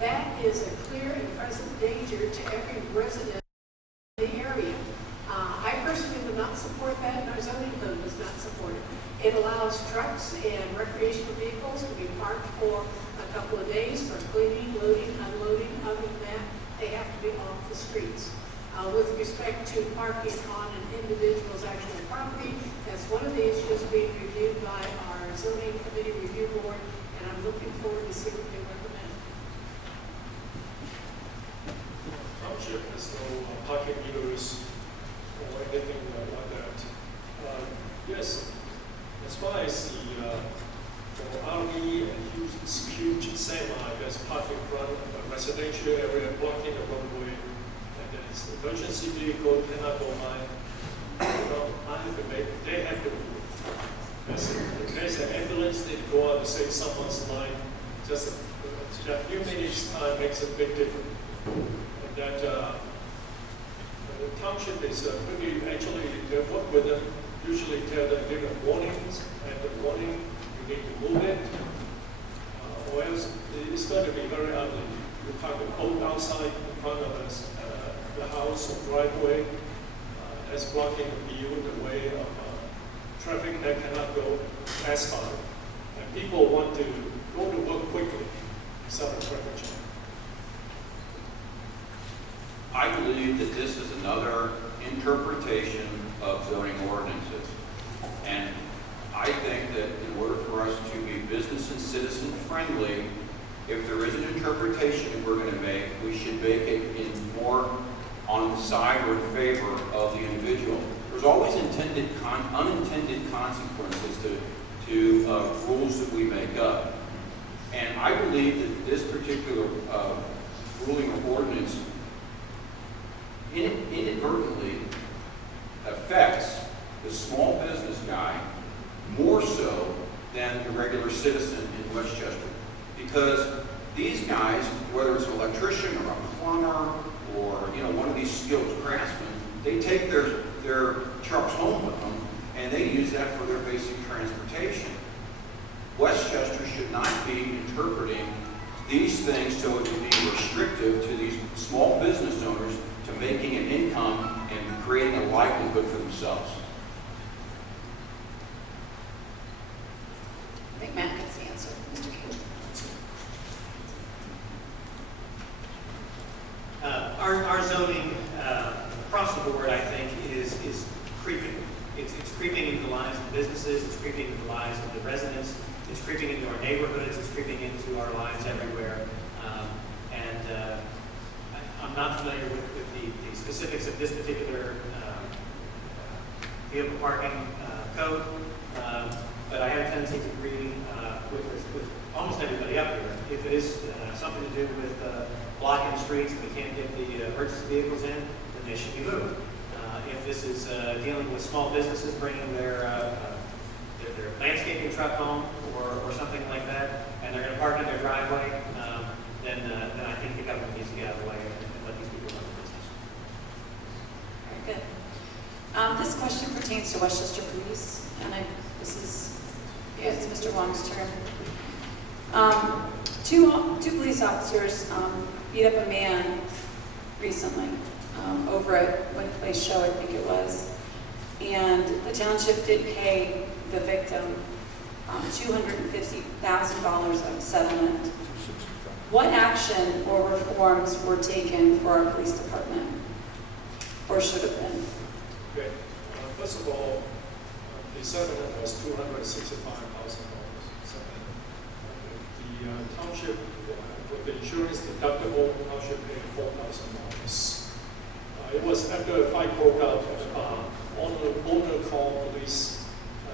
That is a clear and present danger to every resident in the area. I personally would not support that, and our zoning code does not support it. It allows trucks and recreational vehicles to be parked for a couple couple of days for cleaning, loading, unloading. Other than that, they have to be off the streets. with respect to parking on an individual's actual property. That's one of the issues being reviewed by our zoning committee review board, and I'm looking forward to see what they recommend. Township has no parking meters or anything like that. Yes, as far as the for RV and huge semi that's parked in front of a residential area blocking the roadway, and then emergency vehicle cannot go by. I have to make, they have to, if there's an ambulance, they go out to save someone's life. Just a few minutes time makes a big difference. And that the township is pretty, actually, they work with them, usually tell them, give them warnings, and the warning, you need to move it, or else it's going to be very ugly. You park a boat outside in front of us, the house or driveway, that's blocking the view, the way of traffic that cannot go fast by. And people want to go to work quickly, instead of traffic jam. I believe that this is another interpretation of zoning ordinances. And I think that in order for us to be business and citizen friendly, if there is an interpretation that we're going to make, we should make it in more on the side or in favor of the individual. There's always unintended consequences to rules that we make up. And I believe that this particular ruling or ordinance inadvertently affects the small business guy more so than the regular citizen in Westchester. Because these guys, whether it's an electrician or a plumber or one of these skilled craftsmen, they take their trucks home with them and they use that for their basic transportation. Westchester should not be interpreting these things so it would be restrictive to these small business owners to making an income and creating a livelihood for themselves. I think Matt gets the answer. Mr. King. Our zoning across the board, I think, is creeping. It's creeping into the lives of businesses. It's creeping into the lives of the residents. It's creeping into our neighborhoods. It's creeping into our lives everywhere. I'm not familiar with the specifics of this particular vehicle parking code, but I have a tendency to agree with almost everybody up here. If it is something to do with blocking the streets and we can't get the emergency vehicles in, then they should be moved. If this is dealing with small businesses bringing their landscaping truck home or something like that, and they're going to park in their driveway, then I think the government needs to get out of the way and let these people run the business. Very good. This question pertains to Westchester Police, and it's Mr. Wong's turn. Two police officers beat up a man recently over at one place show, I think it was, and the township did pay the victim $250,000 of settlement. What action or reforms were taken for our police department, or should have been? Okay. First of all, the settlement was $265,000. The township, with the insurance deductible, the township paid $4,000. It was after a fight broke out, owner called police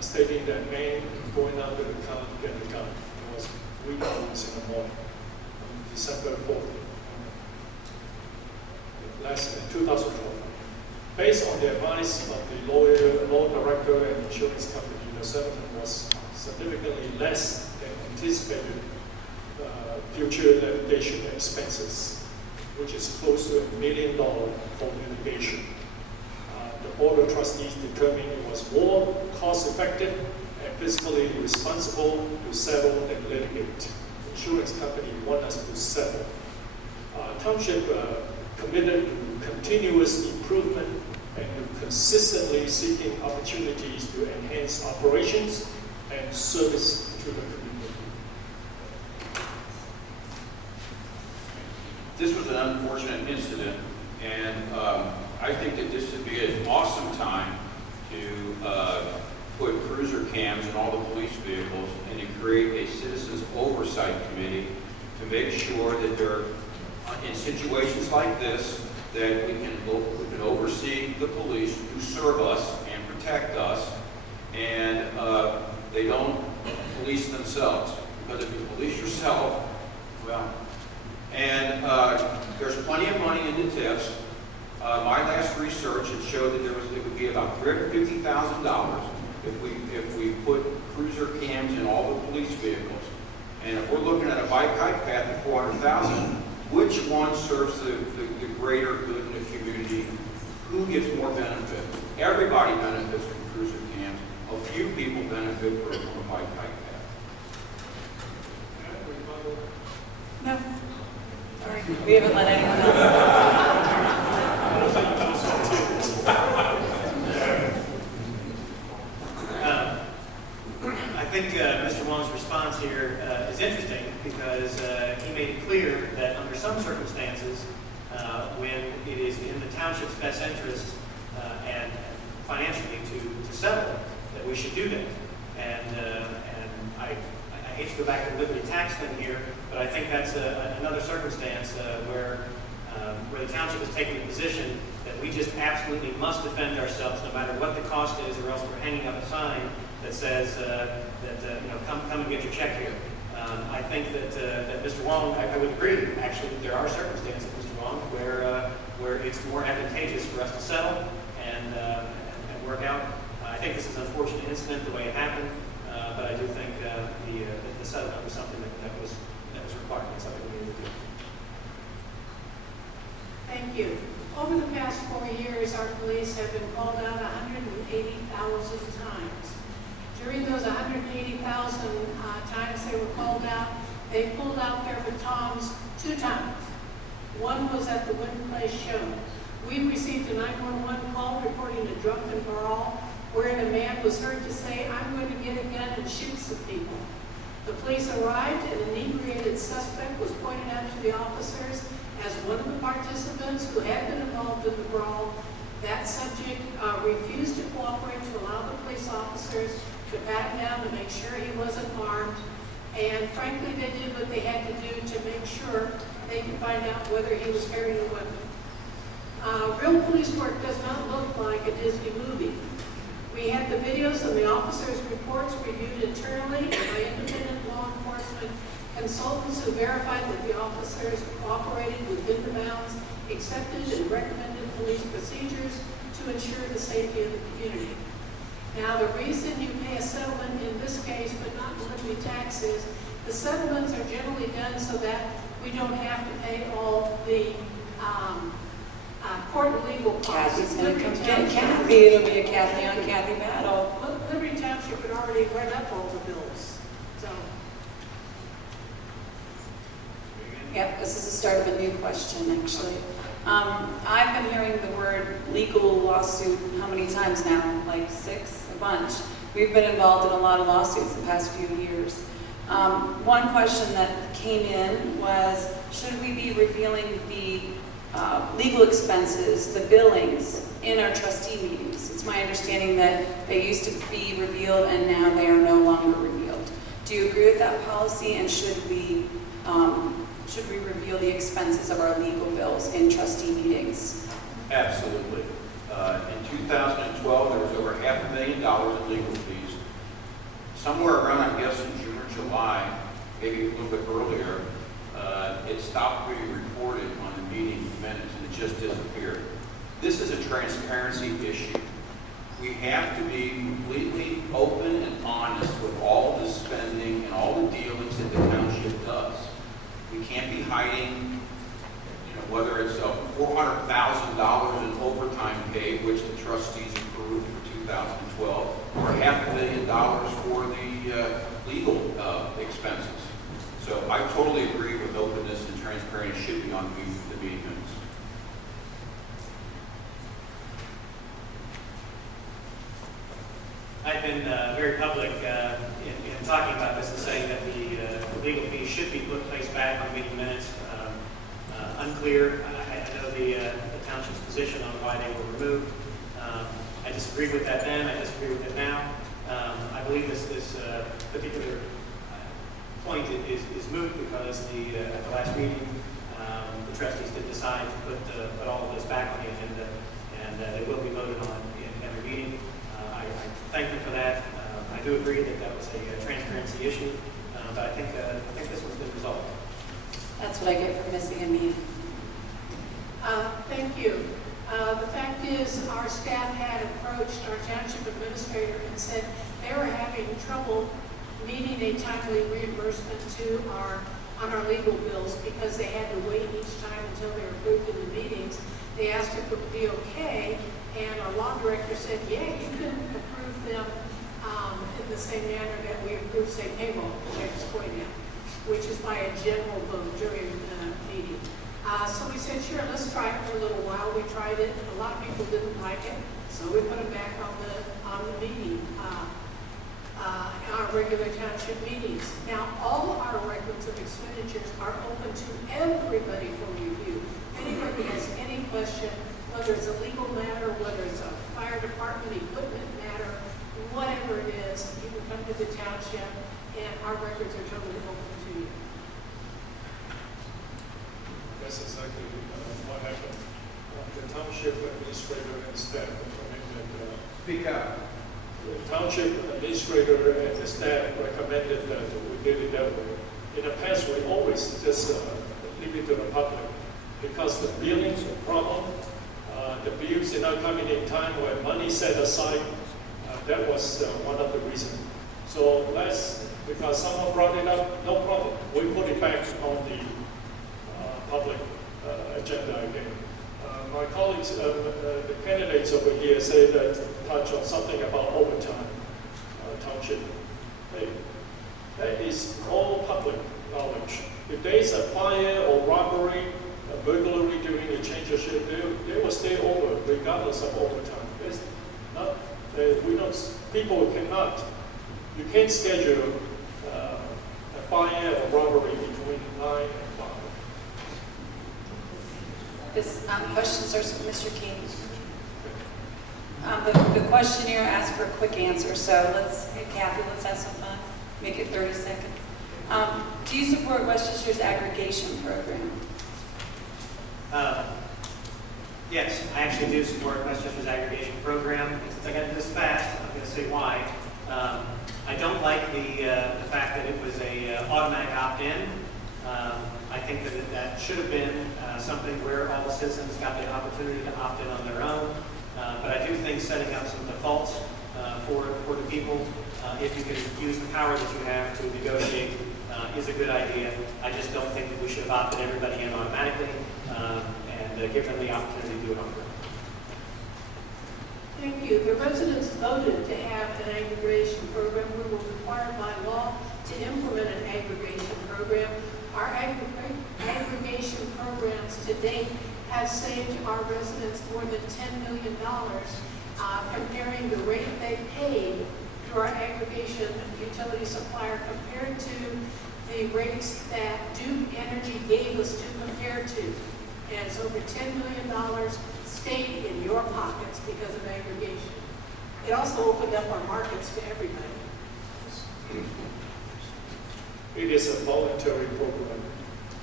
stating that man going out to the car to get the gun. It was 3 hours in the morning, on December 4th, last 2012. Based on the advice of the law director and insurance company, the settlement was significantly less than anticipated future litigation expenses, which is close to $1 million for litigation. The board of trustees determined it was more cost-effective and fiscally responsible to settle than litigate. The insurance company wanted us to settle. Township committed to continuous improvement and to consistently seeking opportunities to enhance operations and service to the community. This was an unfortunate incident, and I think that this would be an awesome time to put cruiser cams in all the police vehicles and to create a citizens oversight committee to make sure that they're, in situations like this, that we can oversee the police who serve us and protect us, and they don't police themselves. Because if you police yourself, well, and there's plenty of money in the TIFs. My last research had showed that it would be about $350,000 if we put cruiser cams in all the police vehicles. And if we're looking at a bike hike path of $400,000, which one serves the greater good in the community? Who gets more benefit? Everybody benefits from cruiser cams. A few people benefit from a bike hike path. No. Sorry, we haven't let anyone else. I think Mr. Wong's response here is interesting because he made it clear that under some circumstances, when it is in the township's best interest and financially to settle, that we should do that. And I hate to go back to the liberty tax thing here, but I think that's another circumstance where the township is taking a position that we just absolutely must defend ourselves no matter what the cost is, or else we're hanging up a sign that says come and get your check here. I think that Mr. Wong, I would agree. Actually, there are circumstances, Mr. Wong, where it's more advantageous for us to settle and work out. I think this is an unfortunate incident the way it happened, but I do think the settlement was something that was required and something we needed to do. Thank you. Over the past 4 years, our police have been called out 180,000 times. During those 180,000 times they were called out, they pulled out their batons 2 times. One was at the Wooden Place show. We received a 911 call reporting a drunken brawl wherein a man was heard to say, "I'm going to get a gun and shoot some people." The police arrived and an inebriated suspect was pointed out to the officers as one of the participants who had been involved in the brawl. That subject refused to cooperate to allow the police officers to pat him down to make sure he wasn't armed. And frankly, they did what they had to do to make sure they could find out whether he was carrying a weapon. Real police work does not look like a Disney movie. We had the videos and the officers' reports reviewed internally by independent law enforcement consultants who verified that the officers cooperated within the bounds accepted and recommended police procedures to ensure the safety of the community. Now, the reason you pay a settlement in this case, but not liberty tax, is the settlements are generally done so that we don't have to pay all the court legal costs. Kathy's going to come get Kathy. It'll be a Kathy on Kathy battle. Liberty Township had already run up all the bills, so. Yep, this is the start of a new question, actually. I've been hearing the word legal lawsuit how many times now? Like 6? A bunch. We've been involved in a lot of lawsuits the past few years. One question that came in was, should we be revealing the legal expenses, the billings, in our trustee meetings? It's my understanding that they used to be revealed and now they are no longer revealed. Do you agree with that policy, and should we reveal the expenses of our legal bills in trustee meetings? Absolutely. In 2012, there was over $500,000 in legal fees. Somewhere around, I'm guessing, June or July, maybe a little bit earlier, it stopped being reported on the meeting minutes and it just disappeared. This is a transparency issue. We have to be completely open and honest with all the spending and all the dealings that the township does. We can't be hiding, whether it's $400,000 in overtime pay, which the trustees approved for 2012, or $500,000 for the legal expenses. So I totally agree with openness and transparency should be on the meeting minutes. I've been very public in talking about this and saying that the legal fees should be placed back on meeting minutes. Unclear. I know the township's position on why they were removed. I disagreed with that then, I disagree with it now. I believe this particular point is moot because at the last meeting, the trustees did decide to put all of this back on the agenda, and they will be voted on in every meeting. I thank them for that. I do agree that that was a transparency issue, but I think this one's been resolved. That's what I get for missing a meeting. Thank you. The fact is, our staff had approached our township administrator and said they were having trouble meeting a timely reimbursement on our legal bills because they had to wait each time until they were approved in the meetings. They asked if it would be okay, and our law director said, yeah, you can approve them in the same manner that we approve, say, payroll, which I just pointed out, which is by a general vote during the meeting. So we said, sure, let's try it for a little while. We tried it. A lot of people didn't like it, so we put it back on the meeting, our regular township meetings. Now, all our records of expenditures are open to everybody for review. Anybody has any question, whether it's a legal matter, whether it's a fire department equipment matter, whatever it is, you can come to the township, and our records are totally open to you. That's exactly what happened. The township administrator and staff recommended. Speak up. The township administrator and the staff recommended that we did it that way. In the past, we always just leave it to the public because the billing problem, the bills are not coming in time when money set aside. That was one of the reasons. So because someone brought it up, no problem. We put it back on the public agenda again. My colleagues, the candidates over here say that touch on something about overtime, township. That is all public knowledge. If there is a fire or robbery, a burglary during the change of shift, they will stay over regardless of overtime. It's not, people cannot, you can't schedule a fire or robbery between 9 and 5. This question starts with Mr. King. The questionnaire asks for a quick answer, so Kathy, let's have some fun. Make it 30 seconds. Do you support Westchester's aggregation program? Yes, I actually do support Westchester's aggregation program. And since I got this fast, I'm going to say why. I don't like the fact that it was a automatic opt-in. I think that should have been something where all the citizens got the opportunity to opt in on their own. But I do think setting up some defaults for the people, if you can use the power that you have to negotiate, is a good idea. I just don't think that we should have opted everybody in automatically and give them the opportunity to do it on their own. Thank you. The residents voted to have an aggregation program. We were required by law to implement an aggregation program. Our aggregation programs to date have saved our residents more than $10 million, comparing the rate they paid to our aggregation utility supplier compared to the rates that Duke Energy gave us to compare to. And it's over $10 million stayed in your pockets because of aggregation. It also opened up our markets to everybody. It is a voluntary program.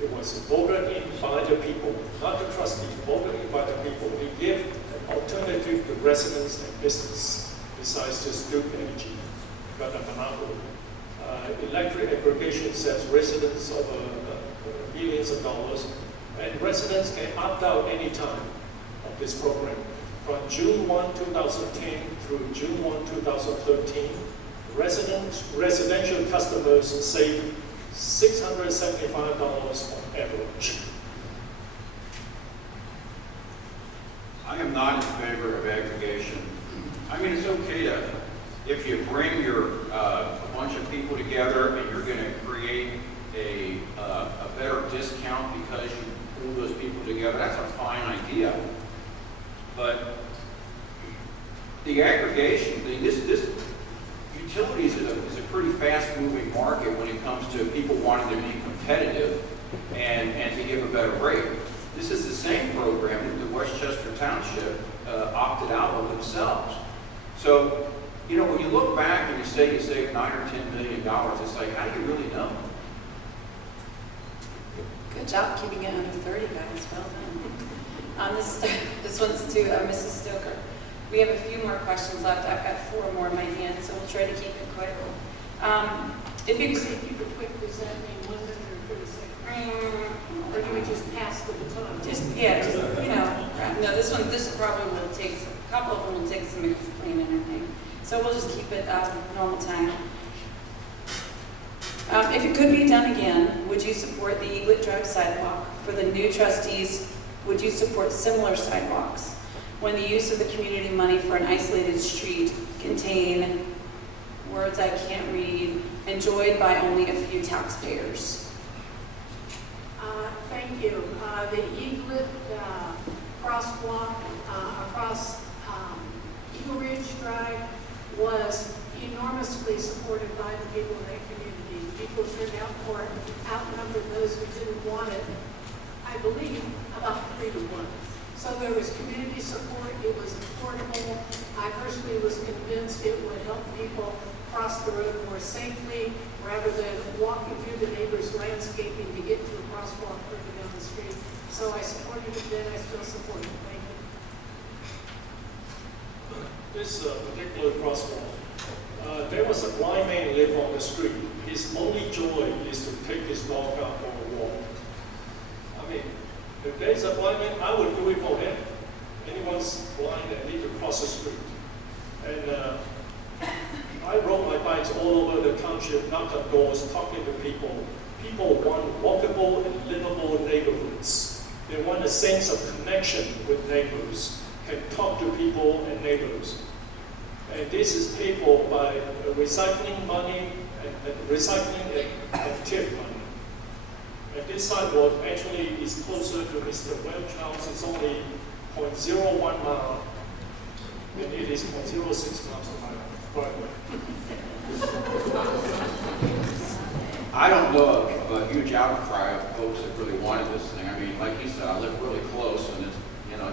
It was voted in by the people, not the trustees, voted in by the people. We give an alternative to residents and business besides just Duke Energy, got a monopoly. Electric aggregation saves residents over millions of dollars, and residents can opt out any time of this program. From June 1, 2010 through June 1, 2013, residential customers save $675 on average. I am not in favor of aggregation. I mean, it's okay to, if you bring a bunch of people together and you're going to create a better discount because you pull those people together, that's a fine idea. But the aggregation thing, this utilities is a pretty fast-moving market when it comes to people wanting to be competitive and to give a better rate. This This is the same program that the Westchester Township opted out of themselves. So, you know, when you look back and you say you saved $9 or $10 million, it's like, how do you really know? Good job keeping it under 30, guys. Well done. This one's to Mrs. Stoker. We have a few more questions left. I've got 4 more in my hand, so we'll try to keep it quick. If You you say keep it quick, does that mean 1 minute or 30 seconds? Or do we just pass the baton? no, this probably will take, a couple of them will take some explaining, I think. So we'll just keep it normal time. If it could be done again, would you support the Eaglet Drive sidewalk? For the new trustees, would you support similar sidewalks? When the use of the community money for an isolated street contain words I can't read, enjoyed by only a few taxpayers? Thank you. The Eaglet crosswalk across Eagle Ridge Drive was enormously supported by the people in that community. People turned out for it, outnumbered those who didn't want it, I believe, about 3 to 1. So there was community support, it was affordable. I personally was convinced it would help people cross the road more safely rather than walking through the neighbor's landscaping to get to a crosswalk further down the street. So I supported it then, I still support it. Thank you. This particular crosswalk, there was a blind man live on the street. His only joy is to take his dog out for a walk. I mean, if there's a blind man, I would do it for him. Anyone's blind that need to cross the street. And I rode my bikes all over the township, knocked on doors, talking to people. People want walkable and livable neighborhoods. They want a sense of connection with neighbors, can talk to people and neighbors. And this is paid for by recycling money and recycling and tip money. And this sidewalk actually is closer to Mr. Welch's house. It's only 0.01 mile, and it is 0.06 miles a mile driveway. I don't know of a huge outcry of folks that really wanted this thing. I mean, like he said, I live really close, and it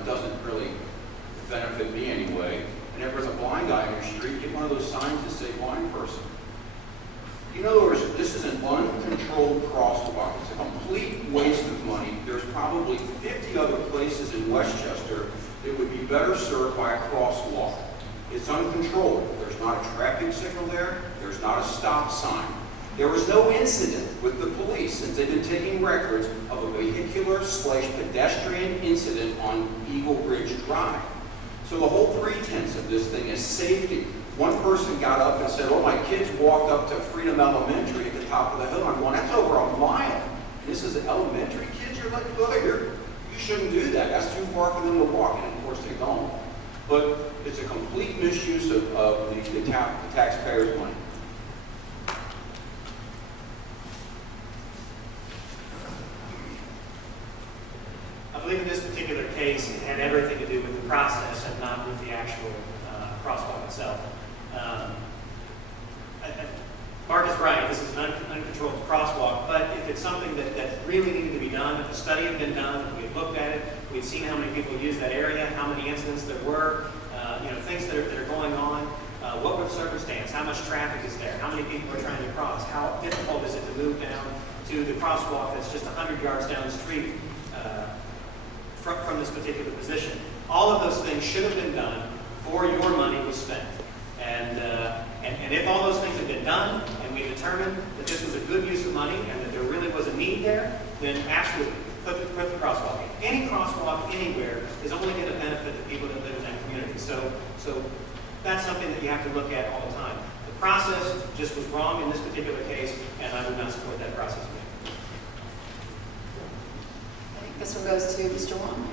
doesn't really benefit me anyway. And if there's a blind guy on your street, get one of those signs that say blind person. In other words, this is an uncontrolled crosswalk. It's a complete waste of money. There's probably 50 other places in Westchester that would be better served by a crosswalk. It's uncontrolled. There's not a traffic signal there. There's not a stop sign. There was no incident with the police since they've been taking records of a vehicular/pedestrian incident on Eagle Ridge Drive. So the whole pretense of this thing is safety. One person got up and said, "Oh, my kids walked up to Freedom Elementary at the top of the hill." I'm going, "That's over a mile. And this is elementary kids? You're like, well, you shouldn't do that. That's too far for them to walk." And of course they don't. But it's a complete misuse of the taxpayers' money. I believe in this particular case, it had everything to do with the process and not with the actual crosswalk itself. Mark is right, this is an uncontrolled crosswalk, but if it's something that really needed to be done, if a study had been done, if we had looked at it, we'd seen how many people use that area, how many incidents there were, things that are going on, what were the circumstance, how much traffic is there, how many people are trying to cross, how difficult is it to move down to the crosswalk that's just 100 yards down the street from this particular position. All of those things should have been done before your money was spent. And if all those things had been done and we determined that this was a good use of money and that there really was a need there, then absolutely put the crosswalk in. Any crosswalk anywhere is only going to benefit the people that live in that community. So that's something that you have to look at all the time. The process just was wrong in this particular case, and I would not support that process. I think this one goes to Mr. Wong.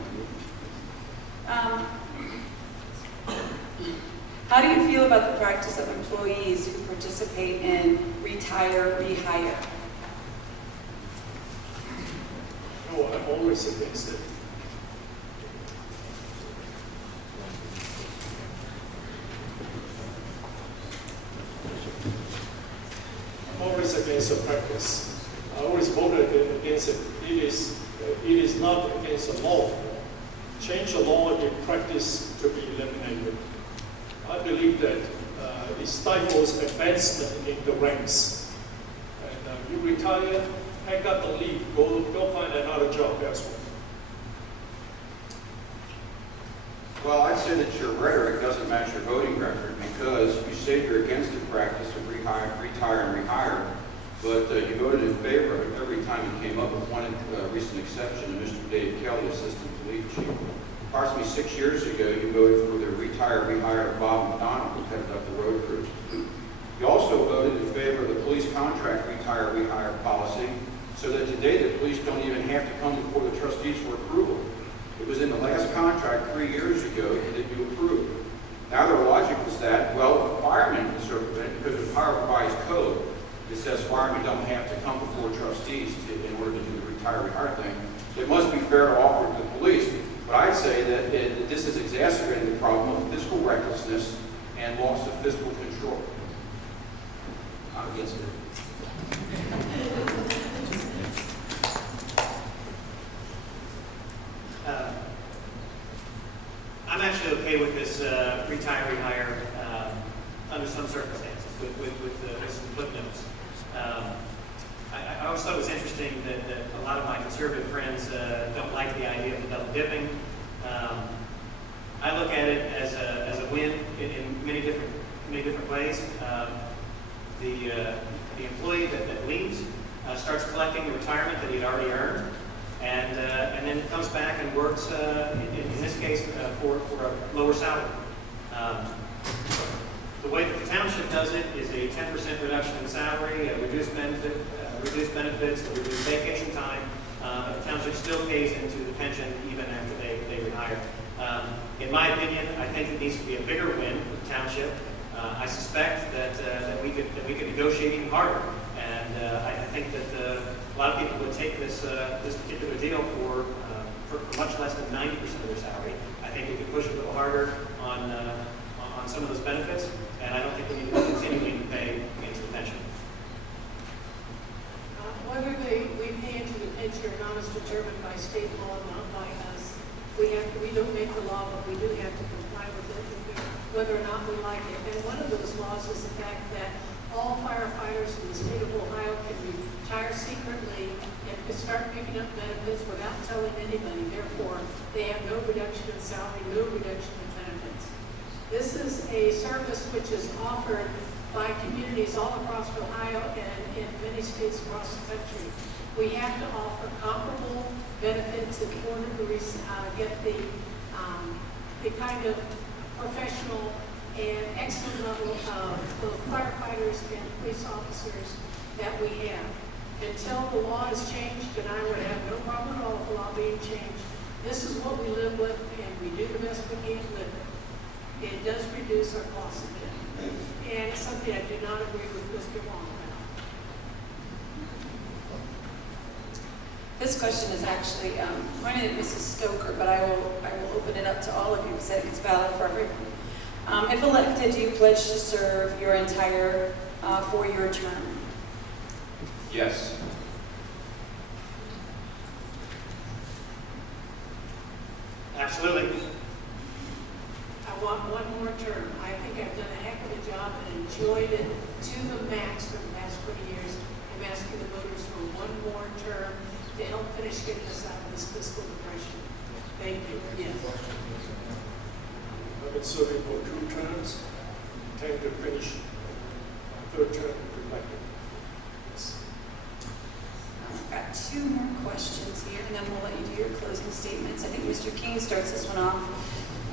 How do you feel about the practice of employees who participate in retire, rehire? No, I'm always against it. I'm always against the practice. I always voted against it. It is it is not against the law. Change the law in practice to be eliminated. I believe that it stifles advancement in the ranks. And you retire, pack up and leave, go find another job elsewhere. Well, I'd say that your rhetoric doesn't match your voting record because you say you're against the practice of retire and rehire, but you voted in favor of it every time it came up with one recent exception, Mr. Dave Kelly, Assistant Police Chief. Approximately 6 years ago, you voted for the retire, rehire of Bob McDonald, who headed up the road crew. You also voted in favor of the police contract retire, rehire policy, so that today the police don't even have to come before the trustees for approval. It was in the last contract 3 years ago that you approved. Now their logic was that, well, the firemen can circumvent because the fire provides code that says firemen don't have to come before trustees in order to do the retire, rehire thing. It must be fair to offer to the police. But I'd say that this is exacerbating the problem of fiscal recklessness and loss of fiscal control. I'm against it. I'm actually okay with this retire, rehire under some circumstances with some footnotes. I always thought it was interesting that a lot of my conservative friends don't like the idea of the double dipping. I look at it as a win in many different ways. The employee that leaves starts collecting the retirement that he had already earned, and then comes back and works in this case for a lower salary. The way that the township does it is a 10% reduction in salary, reduced benefits, reduced vacation time, but the township still pays into the pension even after they retire. In my opinion, I think it needs to be a bigger win for the township. I suspect that we could negotiate even harder, and I think that a lot of people would take this particular deal for much less than 90% of their salary. I think we could push a little harder on some of those benefits, and I don't think we need to continually pay into the pension. Whether we pay into the pension or not is determined by state law, not by us. We don't make the law, but we do have to comply with it, whether or not we like it. And one of those laws is the fact that all firefighters in the state of Ohio can retire secretly and can start picking up benefits without telling anybody. Therefore, they have no reduction in salary, no reduction in benefits. This is a service which is offered by communities all across Ohio and in many states across the country. We have to offer comparable benefits in order to get the kind of professional and excellent level of both firefighters and police officers that we have. Until the law is changed, and I would have no problem at all with the law being changed, this is what we live with, and we do the best we can with it. It does reduce our costs a bit. And it's something I do not agree with Mr. Wong about. This question is actually pointed at Mrs. Stoker, but I will open it up to all of you because I think it's valid for everyone. If elected, do you pledge to serve your entire 4-year term? Yes. Absolutely. I want one more term. I think I've done a heck of a job and enjoyed it to the max for the past 20 years. I'm asking the voters for one more term to help finish getting us out of this fiscal depression. Thank you. Yes. I've been serving for 2 terms, intend to finish my 3rd term if elected. Yes. I've got 2 more questions here, and then we'll let you do your closing statements. I think Mr. King starts this one off.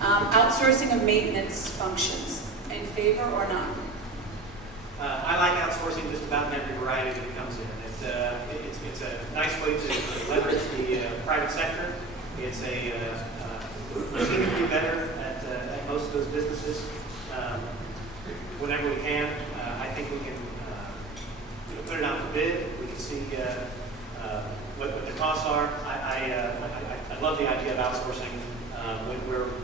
Outsourcing of maintenance functions, in favor or not? I like outsourcing just about in every variety that it comes in. It's a nice way to leverage the private sector. It's we seem to be better at most of those businesses. Whenever we can, I think we can put it out for bid. We can see what the costs are. I love the idea of outsourcing when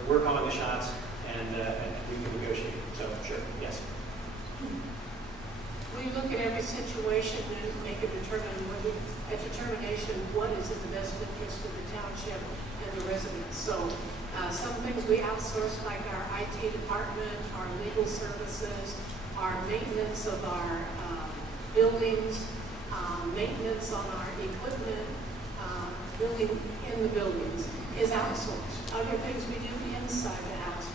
we're calling the shots and we can negotiate. So sure, yes. We we look at every situation and make a determination what is in the best interest of the township and the residents. So some things we outsource, like our IT department, our legal services, our maintenance of our buildings, maintenance on our equipment, building in the buildings is outsourced. Other things we do inside the house,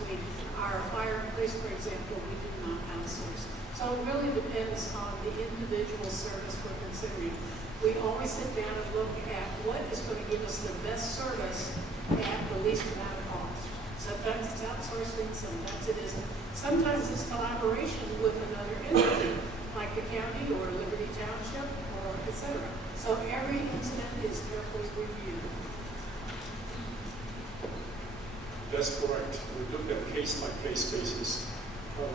our fire and police, for example, we do not outsource. So it really depends on the individual service we're considering. We always sit down and look at what is going to give us the best service at the least amount of cost. Sometimes it's outsourcing, sometimes it isn't. Sometimes it's collaboration with another entity, like the county or Liberty Township or et cetera. So every incident is carefully reviewed. That's correct. We look at case-by-case basis.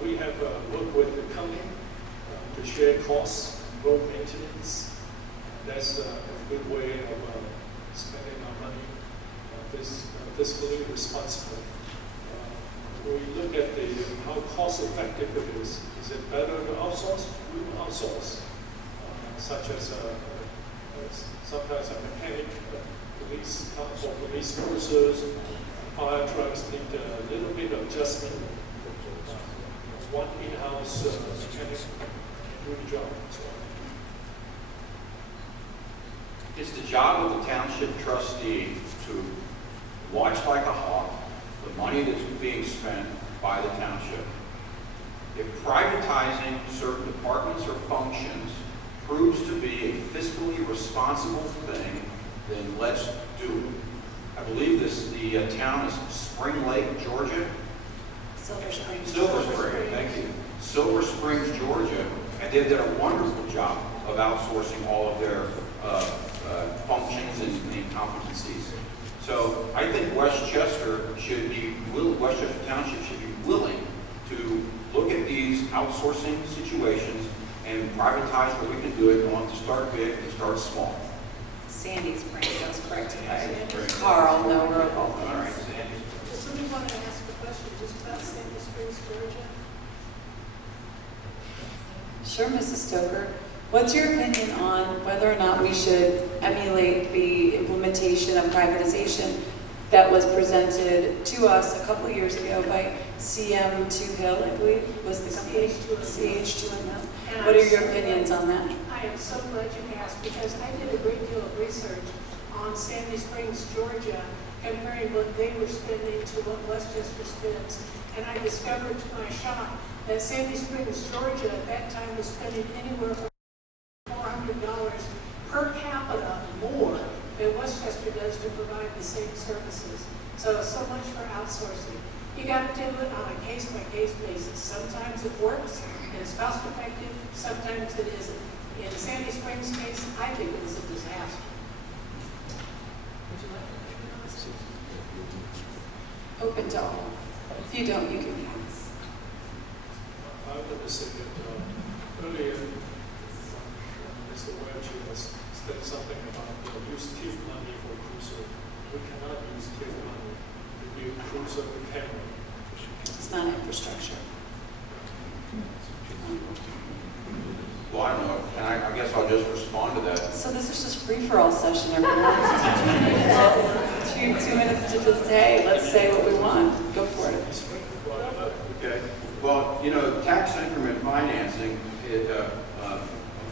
We have worked with the county to share costs, road maintenance. That's a good way of spending our money fiscally responsibly. We look at how cost-effective it is. Is it better to outsource? We will outsource, such as sometimes a mechanic, police cruisers, fire trucks need a little bit of adjustment. One in-house mechanic can do the job. It's the job of the township trustee to watch like a hawk the money that's being spent by the township. If privatizing certain departments or functions proves to be a fiscally responsible thing, then let's do it. I believe the town is Spring Lake, Georgia. Silver Springs. Silver Spring, thank you. Silver Springs, Georgia, and they did a wonderful job of outsourcing all of their functions and competencies. So I think Westchester Township should be willing to look at these outsourcing situations and privatize where we can do it. We want to start big and start small. Sandy Springs, that was corrected by Carl, no roll call. All right, Sandy. Does somebody want to ask a question just about Sandy Springs, Georgia? Sure, Mrs. Stoker. What's your opinion on whether or not we should emulate the implementation of privatization that was presented to us a couple of years ago by CM2 Hill, I believe, was the company? CH2 Hill. What are your opinions on that? I am so glad you asked, because I did a great deal of research on Sandy Springs, Georgia, comparing what they were spending to what Westchester spends. And I discovered to my shock that Sandy Springs, Georgia, at that time was spending anywhere from $400 per capita more than Westchester does to provide the same services. So much for outsourcing. You got to do it on a case-by-case basis. Sometimes it works and it's cost-effective. Sometimes it isn't. In Sandy Springs' case, I think it was a disaster. Would you like to comment? Open to all. If you don't, you can pass. I would just say that earlier, Mr. Welch has said something about use TIF money for cruiser. We cannot use TIF money to build cruiser camera. It's not infrastructure. Well, I don't know, and I guess I'll just respond to that. So this is just free-for-all session, everyone. 2 minutes to just, hey, let's say what we want. Go for it. Okay. Well, tax increment financing, a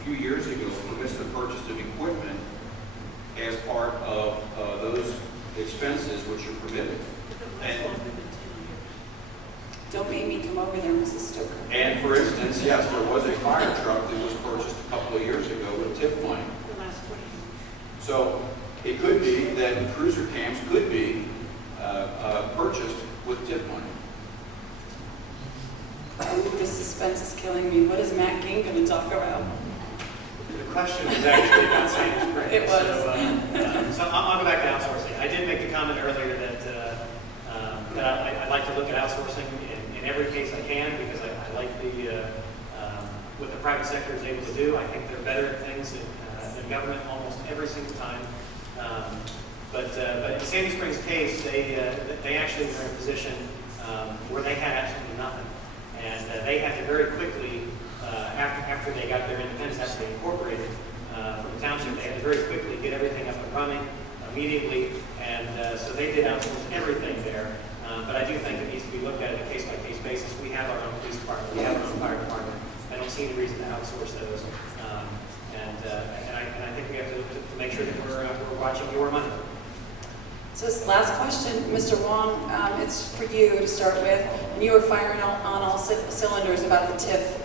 few years ago, permits the purchase of equipment as part of those expenses which are permitted. And Don't make me come over there, Mrs. Stoker. And for instance, yes, there was a fire truck that was purchased a couple of years ago with TIF money. The last 20 years. So it could be that cruiser cams could be purchased with TIF money. Ooh, the suspense is killing me. What is Matt King going to talk about? The question was actually about Sandy Springs. It was. So I'll go back to outsourcing. I did make the comment earlier that I like to look at outsourcing in every case I can, because I like what the private sector is able to do. I think they're better at things than government almost every single time. But in Sandy Springs' case, they actually were in a position where they had absolutely nothing. And they had to very quickly, after they got their independence, after they incorporated from the township, they had to very quickly get everything up and running immediately, and so they did outsource everything there. But I do think it needs to be looked at on a case-by-case basis. We have our own police department, we have our own fire department. I don't see any reason to outsource those. And I think we have to make sure that we're watching your money. So this last question, Mr. Wong, it's for you to start with. And you were firing on all cylinders about the TIF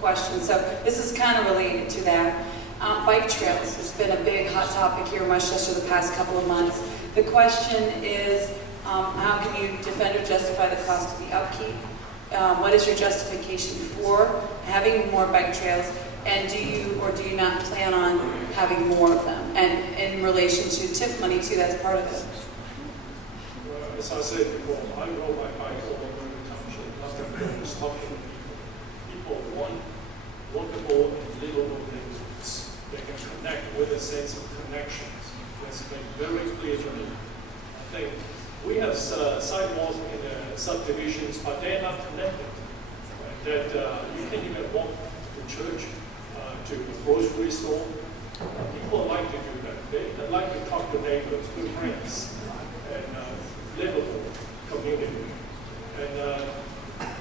question. So this is kind of related to that. Bike trails has been a big hot topic here in Westchester the past couple of months. The question is, how can you defend or justify the cost of the upkeep? What is your justification for having more bike trails? And do you or do you not plan on having more of them? And in relation to TIF money too, that's part of it. As I said before, I rode my bike all over the township. Nothing was stopping people. People want walkable and livable neighborhoods. They can connect with a sense of connections. That's made very clear to me. I think we have sidewalks in the subdivisions, but they're not connected. That you can even walk to church, to the grocery store. People like to do that. They like to talk to neighbors, good friends, and livable community. And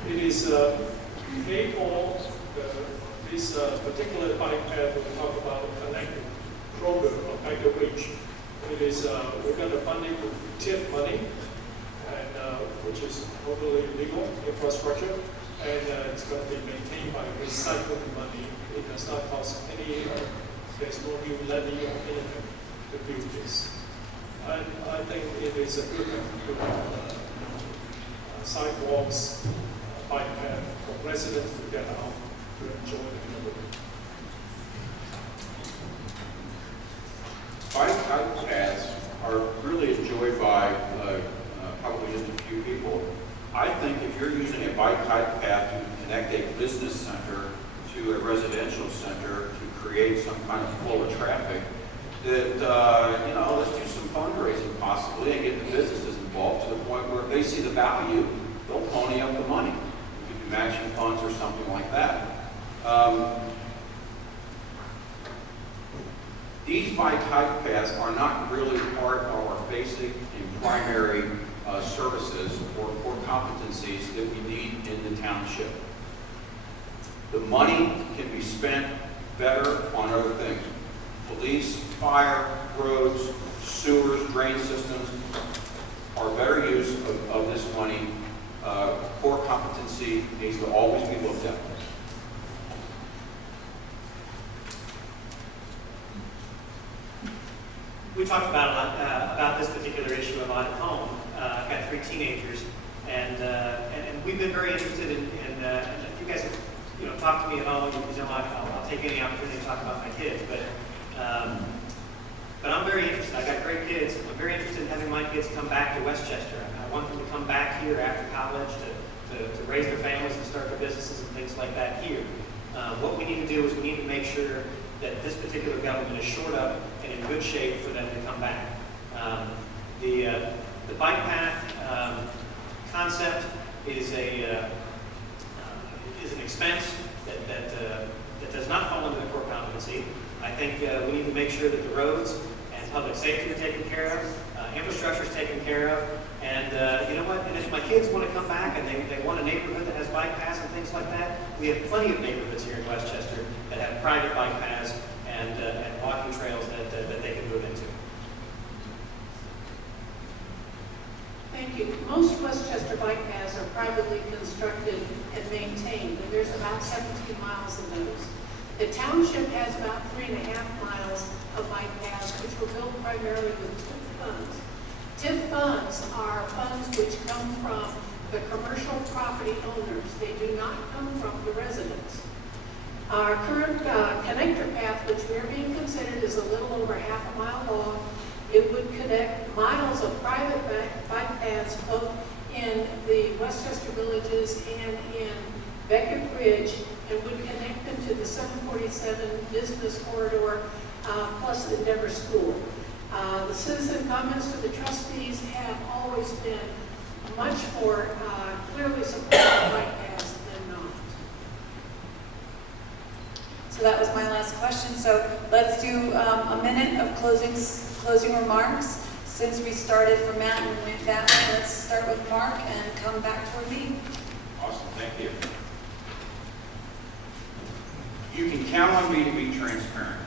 it is paid for this particular bike path we talk about, connected program of Bike Reach. It is we're going to fund it with TIF money, and which is totally legal infrastructure, and it's going to be maintained by recycling money. It does not cost any. There's no new levy or anything to do this. I think it is a good thing to have sidewalks, bike path for residents to get out to enjoy the neighborhood. Bike paths are really enjoyed by probably just a few people. I think if you're using a bike path to connect a business center to a residential center to create some kind of flow of traffic, that let's do some fundraising possibly and get the businesses involved to the point where if they see the value, they'll pony up the money. We could do matching funds or something like that. These bike paths are not really part of our basic and primary services or core competencies that we need in the township. The money can be spent better on other things. Police, fire, roads, sewers, drain systems are better use of this money. Core competency needs to always be looked at. We talked about this particular issue a lot at home. I've got 3 teenagers, and we've been very interested in if you guys have talked to me at all, I'll take any opportunity to talk about my kids. But I'm very interested. I've got great kids. I'm very interested in having my kids come back to Westchester. I want them to come back here after college to raise their families and start their businesses and things like that here. What we need to do is we need to make sure that this particular government is shored up and in good shape for them to come back. The bike path concept is an expense that does not fall under the core competency. I think we need to make sure that the roads and public safety are taken care of, infrastructure is taken care of, and you know what? And if my kids want to come back and they want a neighborhood that has bike paths and things like that, we have plenty of neighborhoods here in Westchester that have private bike paths and walking trails that they can move into. Thank you. Most Westchester bike paths are privately constructed and maintained, and there's about 17 miles of those. The township has about 3.5 miles of bike paths, which were built primarily with TIF funds. TIF funds are funds which come from the commercial property owners. They do not come from the residents. Our current connector path, which we're being considered, is a little over 1/2 mile long. It would connect miles of private bike paths both in the Westchester villages and in Beckett Ridge, and would connect them to the 747 business corridor plus Endeavor School. The citizen comments to the trustees have always been much more clearly supportive of bike paths than not. So that was my last question. So let's do a minute of closing remarks. Since we started from Matt and went that way, let's start with Mark and come back toward me. Awesome, thank you. You can count on me to be transparent.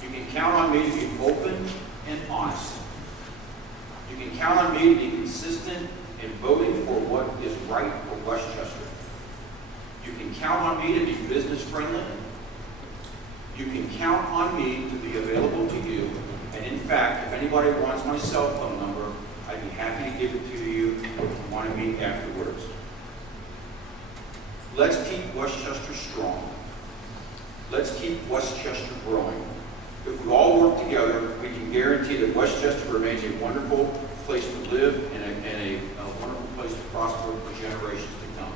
You can count on me to be open and honest. You can count on me to be consistent in voting for what is right for Westchester. You can count on me to be business friendly. You can count on me to be available to you. And in fact, if anybody wants my cell phone number, I'd be happy to give it to you if you want to meet afterwards. Let's keep Westchester strong. Let's keep Westchester growing. If we all work together, we can guarantee that Westchester remains a wonderful place to live and a wonderful place to prosper for generations to come.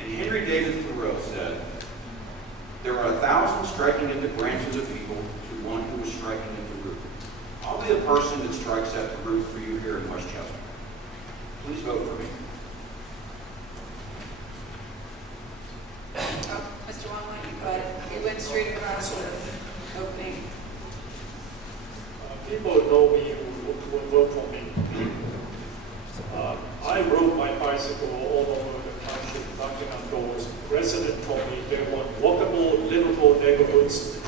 And Henry David Thoreau said, "There are 1,000 striking at the branches of evil to one who is striking at the root." I'll be the person that strikes at the root for you here in Westchester. Please vote for me. Oh, Mr. Wong, why don't you go ahead? You went straight across the opening. People know me who vote for me. I rode my bicycle all over the country, knocking on doors. Residents told me they want walkable, livable neighborhoods.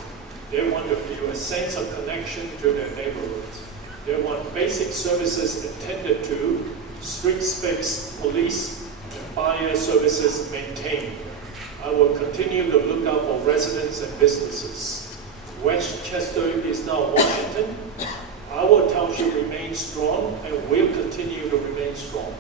They want to feel a sense of connection to their neighborhoods. They want basic services attended to, street space, police, and fire services maintained. I will continue to look out for residents and businesses. Westchester is now Washington. Our township remains strong and will continue to remain strong.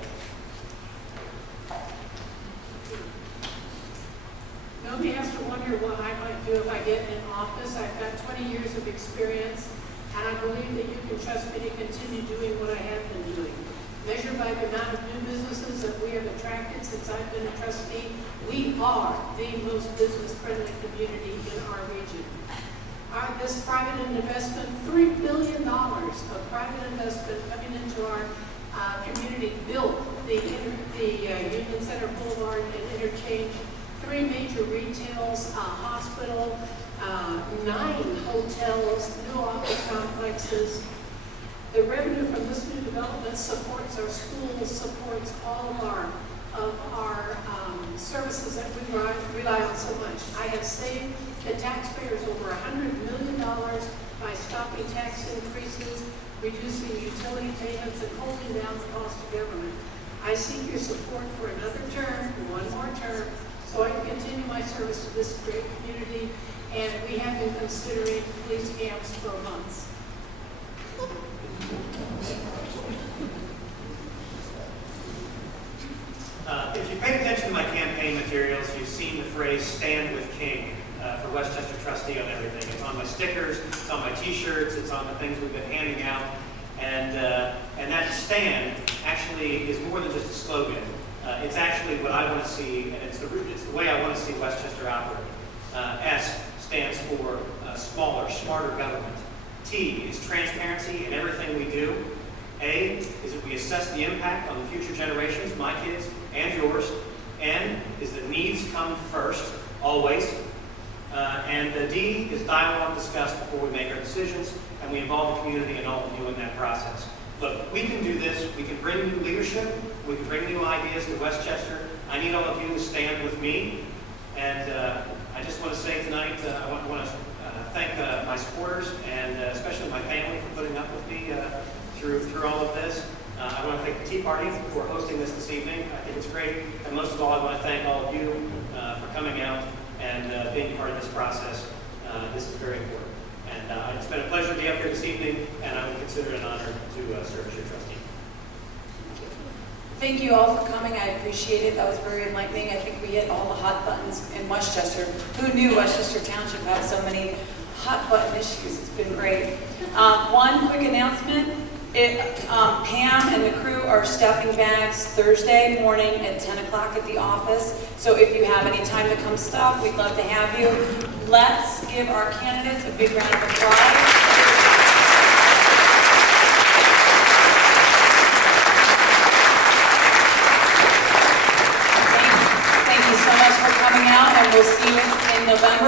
Nobody has to wonder what I might do if I get in office. I've got 20 years of experience, and I believe that you can trust me to continue doing what I have been doing. Measured by the amount of new businesses that we have attracted since I've been a trustee, we are the most business-friendly community in our region. This private investment, $3 billion of private investment coming into our community, built the Union Center Boulevard and Interchange, 3 major retails, a hospital, 9 hotels, new office complexes. The revenue from this new development supports our schools, supports all of our services that we rely on so much. I have saved the taxpayers over $100 million by stopping tax increases, reducing utility payments, and holding down the cost of government. I seek your support for another term, one more term, so I can continue my service to this great community, and we have been considering police camps for months. If you paid attention to my campaign materials, you've seen the phrase "Stand with King" for Westchester Trustee on everything. It's on my stickers, it's on my T-shirts, it's on the things we've been handing out, and that stand actually is more than just a slogan. It's actually what I want to see, and it's the way I want to see Westchester operate. S stands for smaller, smarter government. T is transparency in everything we do. A is that we assess the impact on the future generations, my kids and yours. N is that needs come first, always. And the D is dialogue, discuss before we make our decisions, and we involve the community and all of you in that process. Look, we can do this. We can bring new leadership. We can bring new ideas to Westchester. I need all of you to stand with me. And I just want to say tonight, I want to thank my supporters and especially my family for putting up with me through all of this. I want to thank the Tea Party for hosting this evening. I think it's great. And most of all, I want to thank all of you for coming out and being part of this process. This is very important. And it's been a pleasure to be up here this evening, and I would consider it an honor to serve as your trustee. Thank you all for coming. I appreciate it. That was very enlightening. I think we hit all the hot buttons in Westchester. Who knew Westchester Township had so many hot button issues? It's been great. One quick announcement. Pam and the crew are stuffing bags Thursday morning at 10 o'clock at the office. So if you have any time to come stuff, we'd love to have you. Let's give our candidates a big round of applause. Thank you so much for coming out, and we'll see you in November.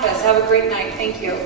office. Have a great night. Thank you.